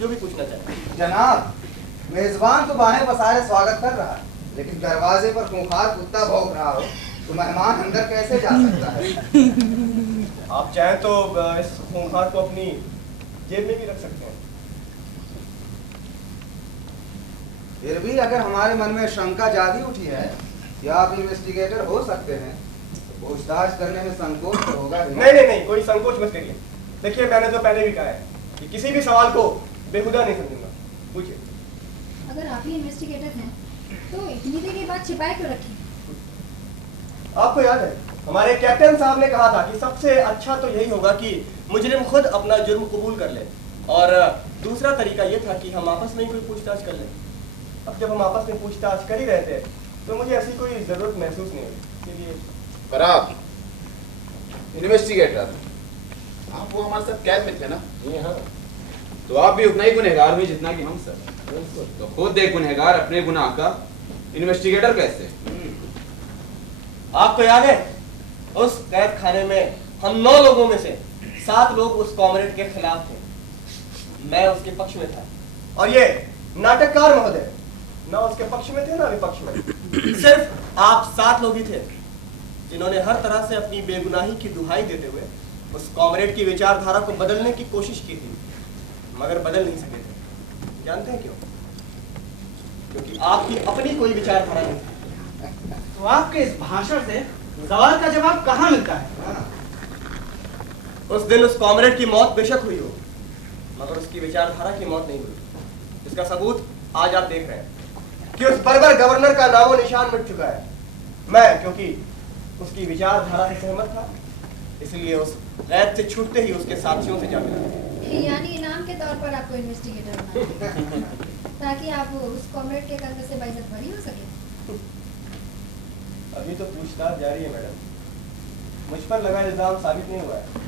जो भी पूछना चाहे। जनाब, मेजबान तो बाहें पसारे स्वागत कर रहा है, लेकिन दरवाजे पर खूंखार कुत्ता भौंक रहा हो तो मेहमान अंदर कैसे जा सकता है? आप चाहें तो इस खूंखार को अपनी जेब में भी रख सकते हैं। फिर भी अगर हमारे मन में शंका जागी उठी है कि आप इन्वेस्टिगेटर हो सकते हैं तो पूछताछ करने में संकोच तो होगा ही। नहीं, कोई संकोच मत करिए। देखिए, मैंने तो पहले भी कहा है कि किसी भी सवाल को बेहुदा नहीं समझूंगा। पूछिए। अगर आप ही इन्वेस्टिगेटर हैं तो इतनी देर के बाद छिपाए क्यों रखी? आपको याद है हमारे कैप्टन साहब ने कहा था कि सबसे अच्छा तो यही होगा कि मुजरिम खुद अपना जुर्म कबूल कर ले, और दूसरा तरीका यह था कि हम आपस में ही कोई पूछताछ कर लें। अब जब हम आपस में पूछताछ कर ही रहे थे तो मुझे ऐसी कोई जरूरत महसूस नहीं हुई, इसलिए। पर आप इन्वेस्टिगेटर, आप वो हमारे साथ कैद में थे ना? जी हाँ। तो आप भी उतना ही गुनहगार हुए जितना कि हम सब। तो खुद एक गुनहगार अपने गुनाह का इन्वेस्टिगेटर कैसे? आपको याद है उस कैद खाने में हम 9 लोगों में से 7 लोग उस कॉमरेड के खिलाफ थे, मैं उसके पक्ष में था, और ये नाटककार महोदय ना उसके पक्ष में थे ना विपक्ष में। सिर्फ आप 7 लोग ही थे जिन्होंने हर तरह से अपनी बेगुनाही की दुहाई देते हुए उस कॉमरेड की विचारधारा को बदलने की कोशिश की थी, मगर बदल नहीं सके थे। जानते हैं क्यों? क्योंकि आपकी अपनी कोई विचारधारा नहीं थी। तो आपके इस भाषण से सवाल का जवाब कहाँ मिलता है? उस दिन उस कॉमरेड की मौत बेशक हुई हो, मगर उसकी विचारधारा की मौत नहीं हुई, जिसका सबूत आज आप देख रहे हैं कि उस बर्बर गवर्नर का नामो निशान मिट चुका है। मैं क्योंकि उसकी विचारधारा से सहमत था, इसलिए उस गैर से छूटते ही उसके साथियों से जा मिला। यानी इनाम के तौर पर आपको इन्वेस्टिगेटर बनाया ताकि आप उस कॉमरेड के कत्ल से बाइज्जत बरी हो सके। अभी तो पूछताछ जारी है मैडम, मुझ पर लगा इल्जाम साबित नहीं हुआ है,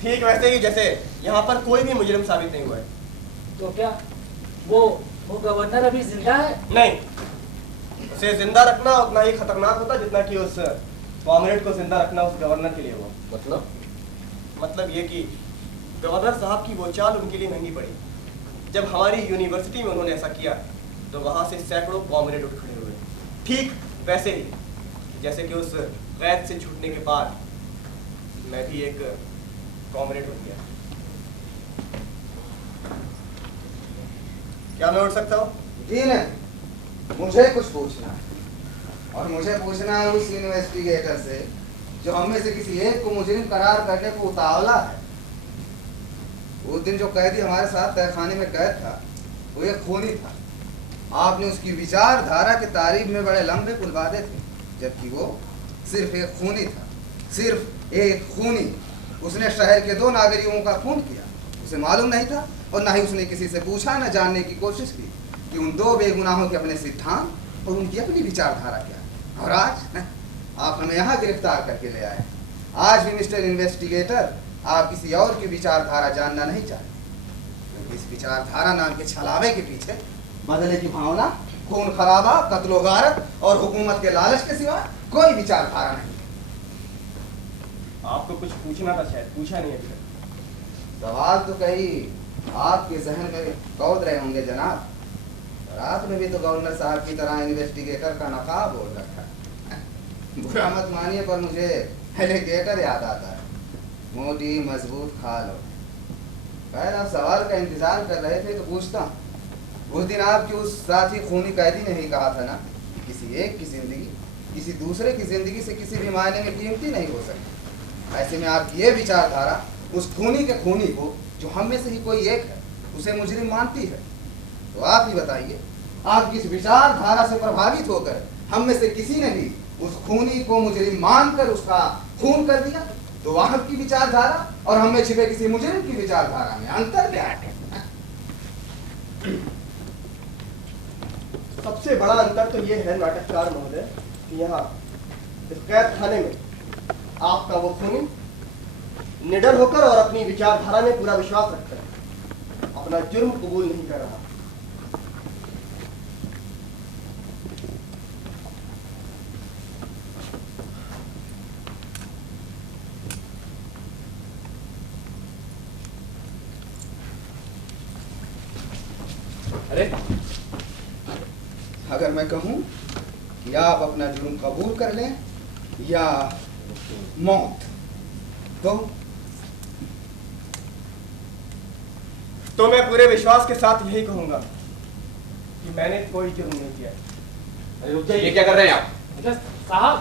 ठीक वैसे ही जैसे यहाँ पर कोई भी मुजरिम साबित नहीं हुआ है। तो क्या वो गवर्नर अभी जिंदा है? नहीं, उसे जिंदा रखना उतना ही खतरनाक होता जितना कि उस कॉमरेड को जिंदा रखना उस गवर्नर के लिए हुआ। मतलब ये कि गवर्नर साहब की वो चाल उनके लिए महंगी पड़ी। जब हमारी यूनिवर्सिटी में उन्होंने ऐसा किया तो वहां से सैकड़ों कॉमरेड उठ खड़े हुए, ठीक वैसे ही जैसे कि उस कैद से छूटने के बाद मैं भी एक कॉमरेड बन गया। क्या मैं उठ सकता हूँ? जी नहीं, मुझे कुछ पूछना है, और मुझे पूछना है उस इन्वेस्टिगेटर से जो हम में से किसी एक को मुजरिम करार करने को उतावला है। उस दिन जो कैदी हमारे साथ तहखाने में कैद था वो एक खूनी था। आपने उसकी विचारधारा की तारीफ में बड़े लंबे पुल बांधे थे, जबकि वो सिर्फ एक खूनी था, सिर्फ एक खूनी, उसने शहर के 2 नागरिकों का खून किया। उसे मालूम नहीं था और ना ही उसने किसी से पूछा, न जानने की कोशिश की कि उन 2 बेगुनाहों के अपने सिद्धांत और उनकी अपनी विचारधारा क्या है। और आज आप हमें यहाँ गिरफ्तार करके ले आए। आज भी मिस्टर इन्वेस्टिगेटर, आप किसी और की विचारधारा जानना नहीं चाहते, क्योंकि इस विचारधारा नाम के छलावे के पीछे बदले की भावना, खून खराबा, कत्लो गारत और हुकूमत के लालच के सिवा कोई विचारधारा नहीं। आपको कुछ पूछना था, शायद पूछा नहीं अभी तक। सवाल तो कई आपके जहन में कौद रहे होंगे जनाब। रात में भी तो गवर्नर साहब की तरह इन्वेस्टिगेटर का नकाब बोल रखा है। बुरा मत मानिए, पर मुझे एलिगेटर याद आता है, मोटी मजबूत खाल हो। खैर, आप सवाल का इंतजार कर रहे थे तो पूछता हूं। उस दिन आपके उस साथी खूनी कैदी ने ही कहा था ना, किसी एक की जिंदगी किसी दूसरे की जिंदगी से किसी भी मायने में कीमती नहीं हो सकती। ऐसे में आपकी ये विचारधारा उस खूनी के खूनी को, जो हम में से ही कोई एक है, उसे मुजरिम मानती है। तो आप ही बताइए, आपकी इस विचारधारा से प्रभावित होकर हम में से किसी ने भी उस खूनी को मुजरिम मानकर उसका खून कर दिया, तो आपकी विचारधारा और हम में छिपे किसी मुजरिम की विचारधारा में अंतर क्या है? सबसे बड़ा अंतर तो ये है नाटककार महोदय कि यहाँ इस कैद खाने में आपका वो खूनी निडर होकर और अपनी विचारधारा में पूरा विश्वास रखकर अपना जुर्म कबूल नहीं कर रहा। अरे, अगर मैं कहूं कि आप अपना जुर्म कबूल कर लें या मौत, तो मैं पूरे विश्वास के साथ यही कहूंगा कि मैंने कोई जुर्म नहीं किया। अरे रुक जाइए, ये क्या कर रहे हैं आप? साहब,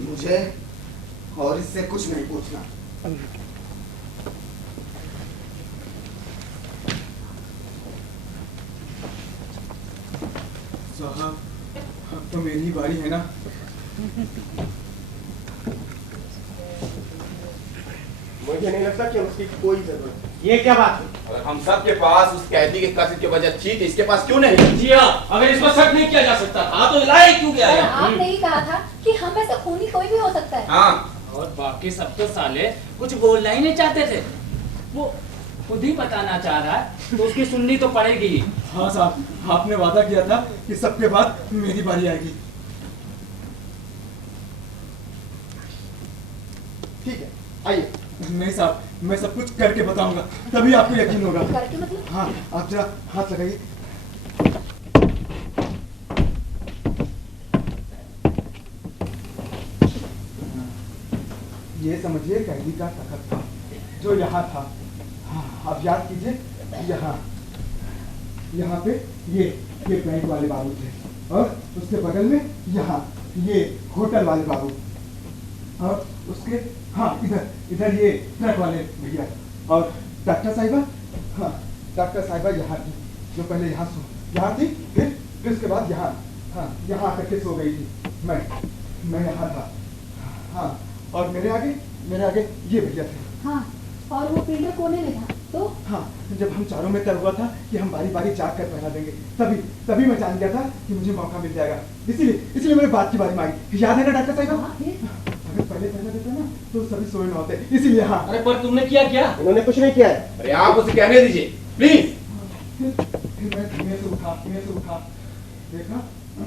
मुझे और इससे कुछ नहीं पूछना। साहब, अब तो मेरी ही बारी है ना। मुझे नहीं लगता कि उसकी कोई जरूरत है। ये क्या बात है? अगर हम सब के पास उस कैदी के कत्ल की वजह थी तो इसके पास क्यों नहीं? जी हाँ, अगर इस पर शक नहीं किया जा सकता था तो लाए क्यों गया? आपने ही कहा था कि हम में से खूनी कोई भी हो सकता है। हाँ, और बाकी सब तो साले कुछ बोलना ही नहीं चाहते थे। वो खुद ही बताना चाह रहा है तो उसकी सुननी तो पड़ेगी ही। हाँ साहब, आपने वादा किया था कि सबके बाद मेरी बारी आएगी। ठीक है, आइए। नहीं साहब, मैं सब कुछ करके बताऊंगा, तभी आपको यकीन होगा। करके मतलब? हाँ, आप जरा हाथ लगाइए। ये समझिए कैदी का तखत था जो यहाँ था। हाँ, आप याद कीजिए, यहाँ पे ये बैंक वाले बाबू थे और उसके बगल में यहाँ ये होटल वाले बाबू, और उसके हाँ इधर ये ट्रक वाले भैया, और डॉक्टर साहिबा, हाँ डॉक्टर साहिबा यहाँ थी, जो पहले यहाँ थी, फिर उसके बाद यहाँ आकर के सो गई थी। मैं यहाँ था। हाँ, और मेरे आगे ये भैया थे। हाँ, और वो पिंडर कोने में था तो? हाँ, जब हम चारों में तय हुआ था कि हम बारी बारी जाग कर पहरा देंगे, तभी मैं जान गया था कि मुझे मौका मिल जाएगा, इसलिए मैंने बात की बारी मांगी। याद है ना डॉक्टर साहिबा? अगर पहले पहले देते ना तो सभी सोए न होते, इसीलिए। हाँ, अरे पर तुमने किया क्या? उन्होंने कुछ नहीं किया है। अरे आप उसे कहने दीजिए प्लीज। फिर मैं धीमे से उठा, देखा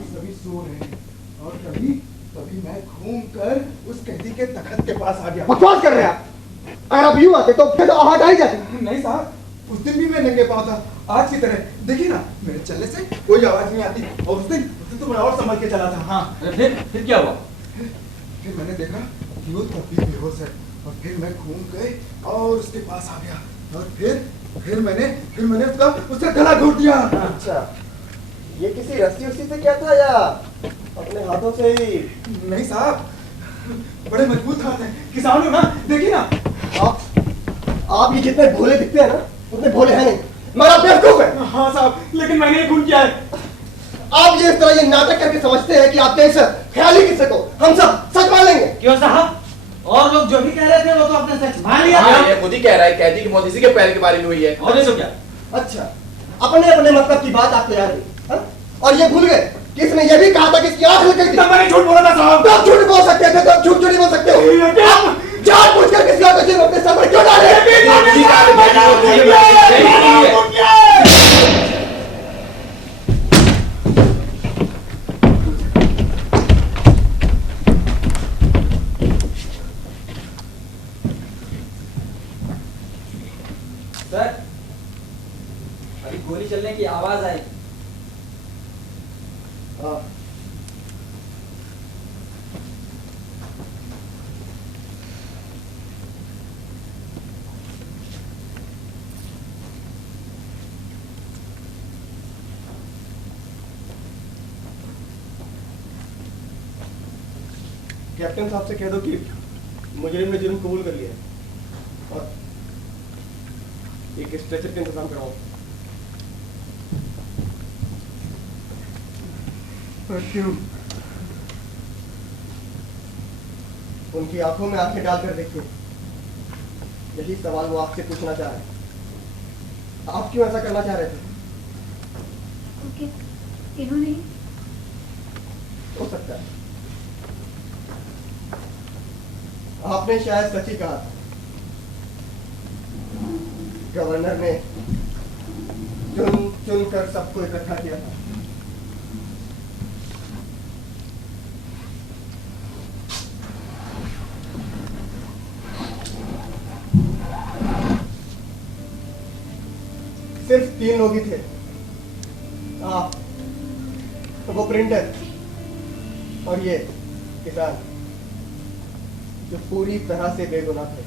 सभी सो रहे हैं, और तभी मैं घूम कर उस कैदी के तखत के पास आ गया। बकवास कर रहे हैं आप। अगर आप यूं आते तो फिर आहट आ ही जाती। नहीं साहब, उस दिन भी मैं नंगे पाँव था, आज की तरह। देखिए ना, मेरे चलने से कोई आवाज नहीं आती, और उस दिन तो मैं और संभल के चला था। हाँ, फिर क्या हुआ? फिर मैंने देखा कि वो तब भी बेहोश है, और फिर मैं घूम गए और उसके पास आ गया, और फिर मैंने उसका गला घोट दिया। अच्छा, ये किसी रस्सी से क्या था या अपने हाथों से ही? नहीं साहब, बड़े मजबूत हाथ हैं, किसान हो ना, देखिए ना। आप ये जितने भोले दिखते हैं ना, उतने भोले हैं नहीं। मगर बेवकूफ है। हाँ साहब, लेकिन मैंने ये खून किया है। आप ये इस तरह ये नाटक करके समझते हैं कि आप कैसे ख्याली किससे को हम सब सच मान लेंगे। क्यों साहब, और लोग जो भी कह रहे थे वो तो अपने सच मान लिया। हाँ, ये खुद ही कह रहा है, कैदी की मौत इसी के पैर के बारे में हुई है। और नहीं तो क्या? अच्छा, अपने अपने मतलब की बात आपको याद है, और ये भूल गए कि इसने ये भी कहा था कि इसकी आंख लग गई थी। तब मैंने झूठ बोला था साहब। तब झूठ बोल सकते थे, तब झूठ नहीं बोल सकते हो। आप जानबूझकर किसी और को जेल में अपने सर पर क्यों डाले? सर, अभी गोली चलने की आवाज आई। हाँ। कैप्टन साहब से कह दो कि मुजरिम ने जुर्म कबूल कर लिया है और एक स्ट्रेचर का इंतजाम कराओ। क्यों? उनकी आंखों में आंखें डालकर देखिए, यही सवाल वो आपसे पूछना चाह रहे हैं। आप क्यों ऐसा करना चाह रहे थे? ओके, इन्होंने हो सकता है आपने शायद सच ही कहा था। गवर्नर ने चुन चुन कर सबको इकट्ठा किया था। सिर्फ 3 लोग ही थे, आप, वो प्रिंटर और ये किसान, जो पूरी तरह से बेगुनाह थे।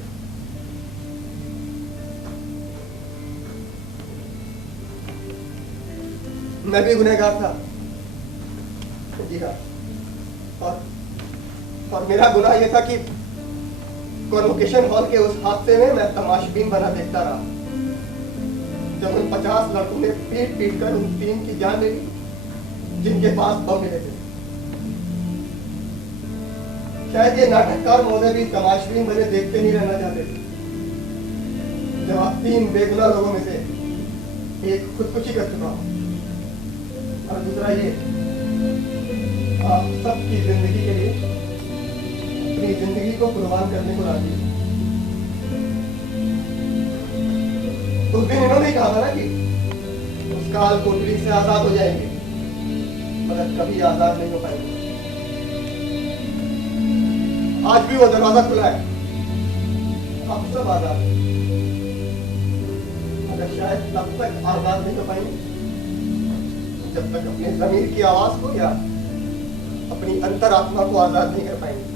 मैं भी गुनहगार था, जी हाँ, और मेरा गुनाह यह था कि कॉन्वोकेशन हॉल के उस हादसे में मैं तमाशबीन बना देखता रहा, जब उन 50 लड़कों ने पीट पीट कर उन 3 की जान ले ली जिनके पास बम मिले थे। शायद ये नाटककार महोदय भी तमाशबीन बने देखते नहीं रहना चाहते थे जब आप 3 बेगुनाह लोगों में से एक खुदकुशी कर चुका हो, और दूसरा ये आप सबकी जिंदगी के लिए अपनी जिंदगी को कुर्बान करने को राजी। उस दिन इन्होंने कहा था ना कि उस काल कोठरी से आजाद हो जाएंगे, मगर कभी आजाद नहीं हो पाएंगे। आज भी वो दरवाजा खुला है, आप सब आजाद हैं, मगर शायद तब तक आजाद नहीं हो पाएंगे जब तक अपने जमीर की आवाज को या अपनी अंतरात्मा को आजाद नहीं कर पाएंगे।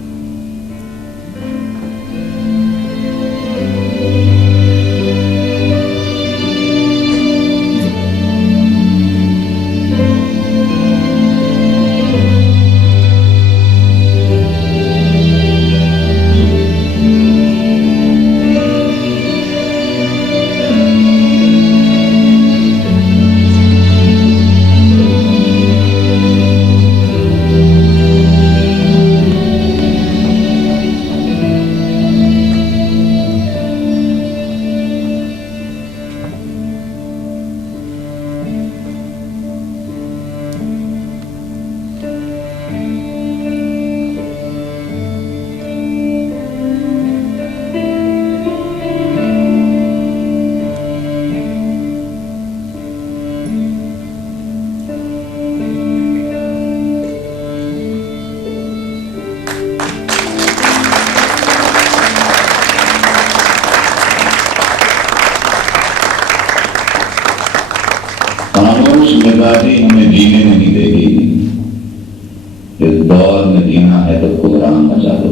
जिम्मेदारी हमें जीने नहीं देगी। इस दौर में जीना है तो प्रोग्राम मचा दो।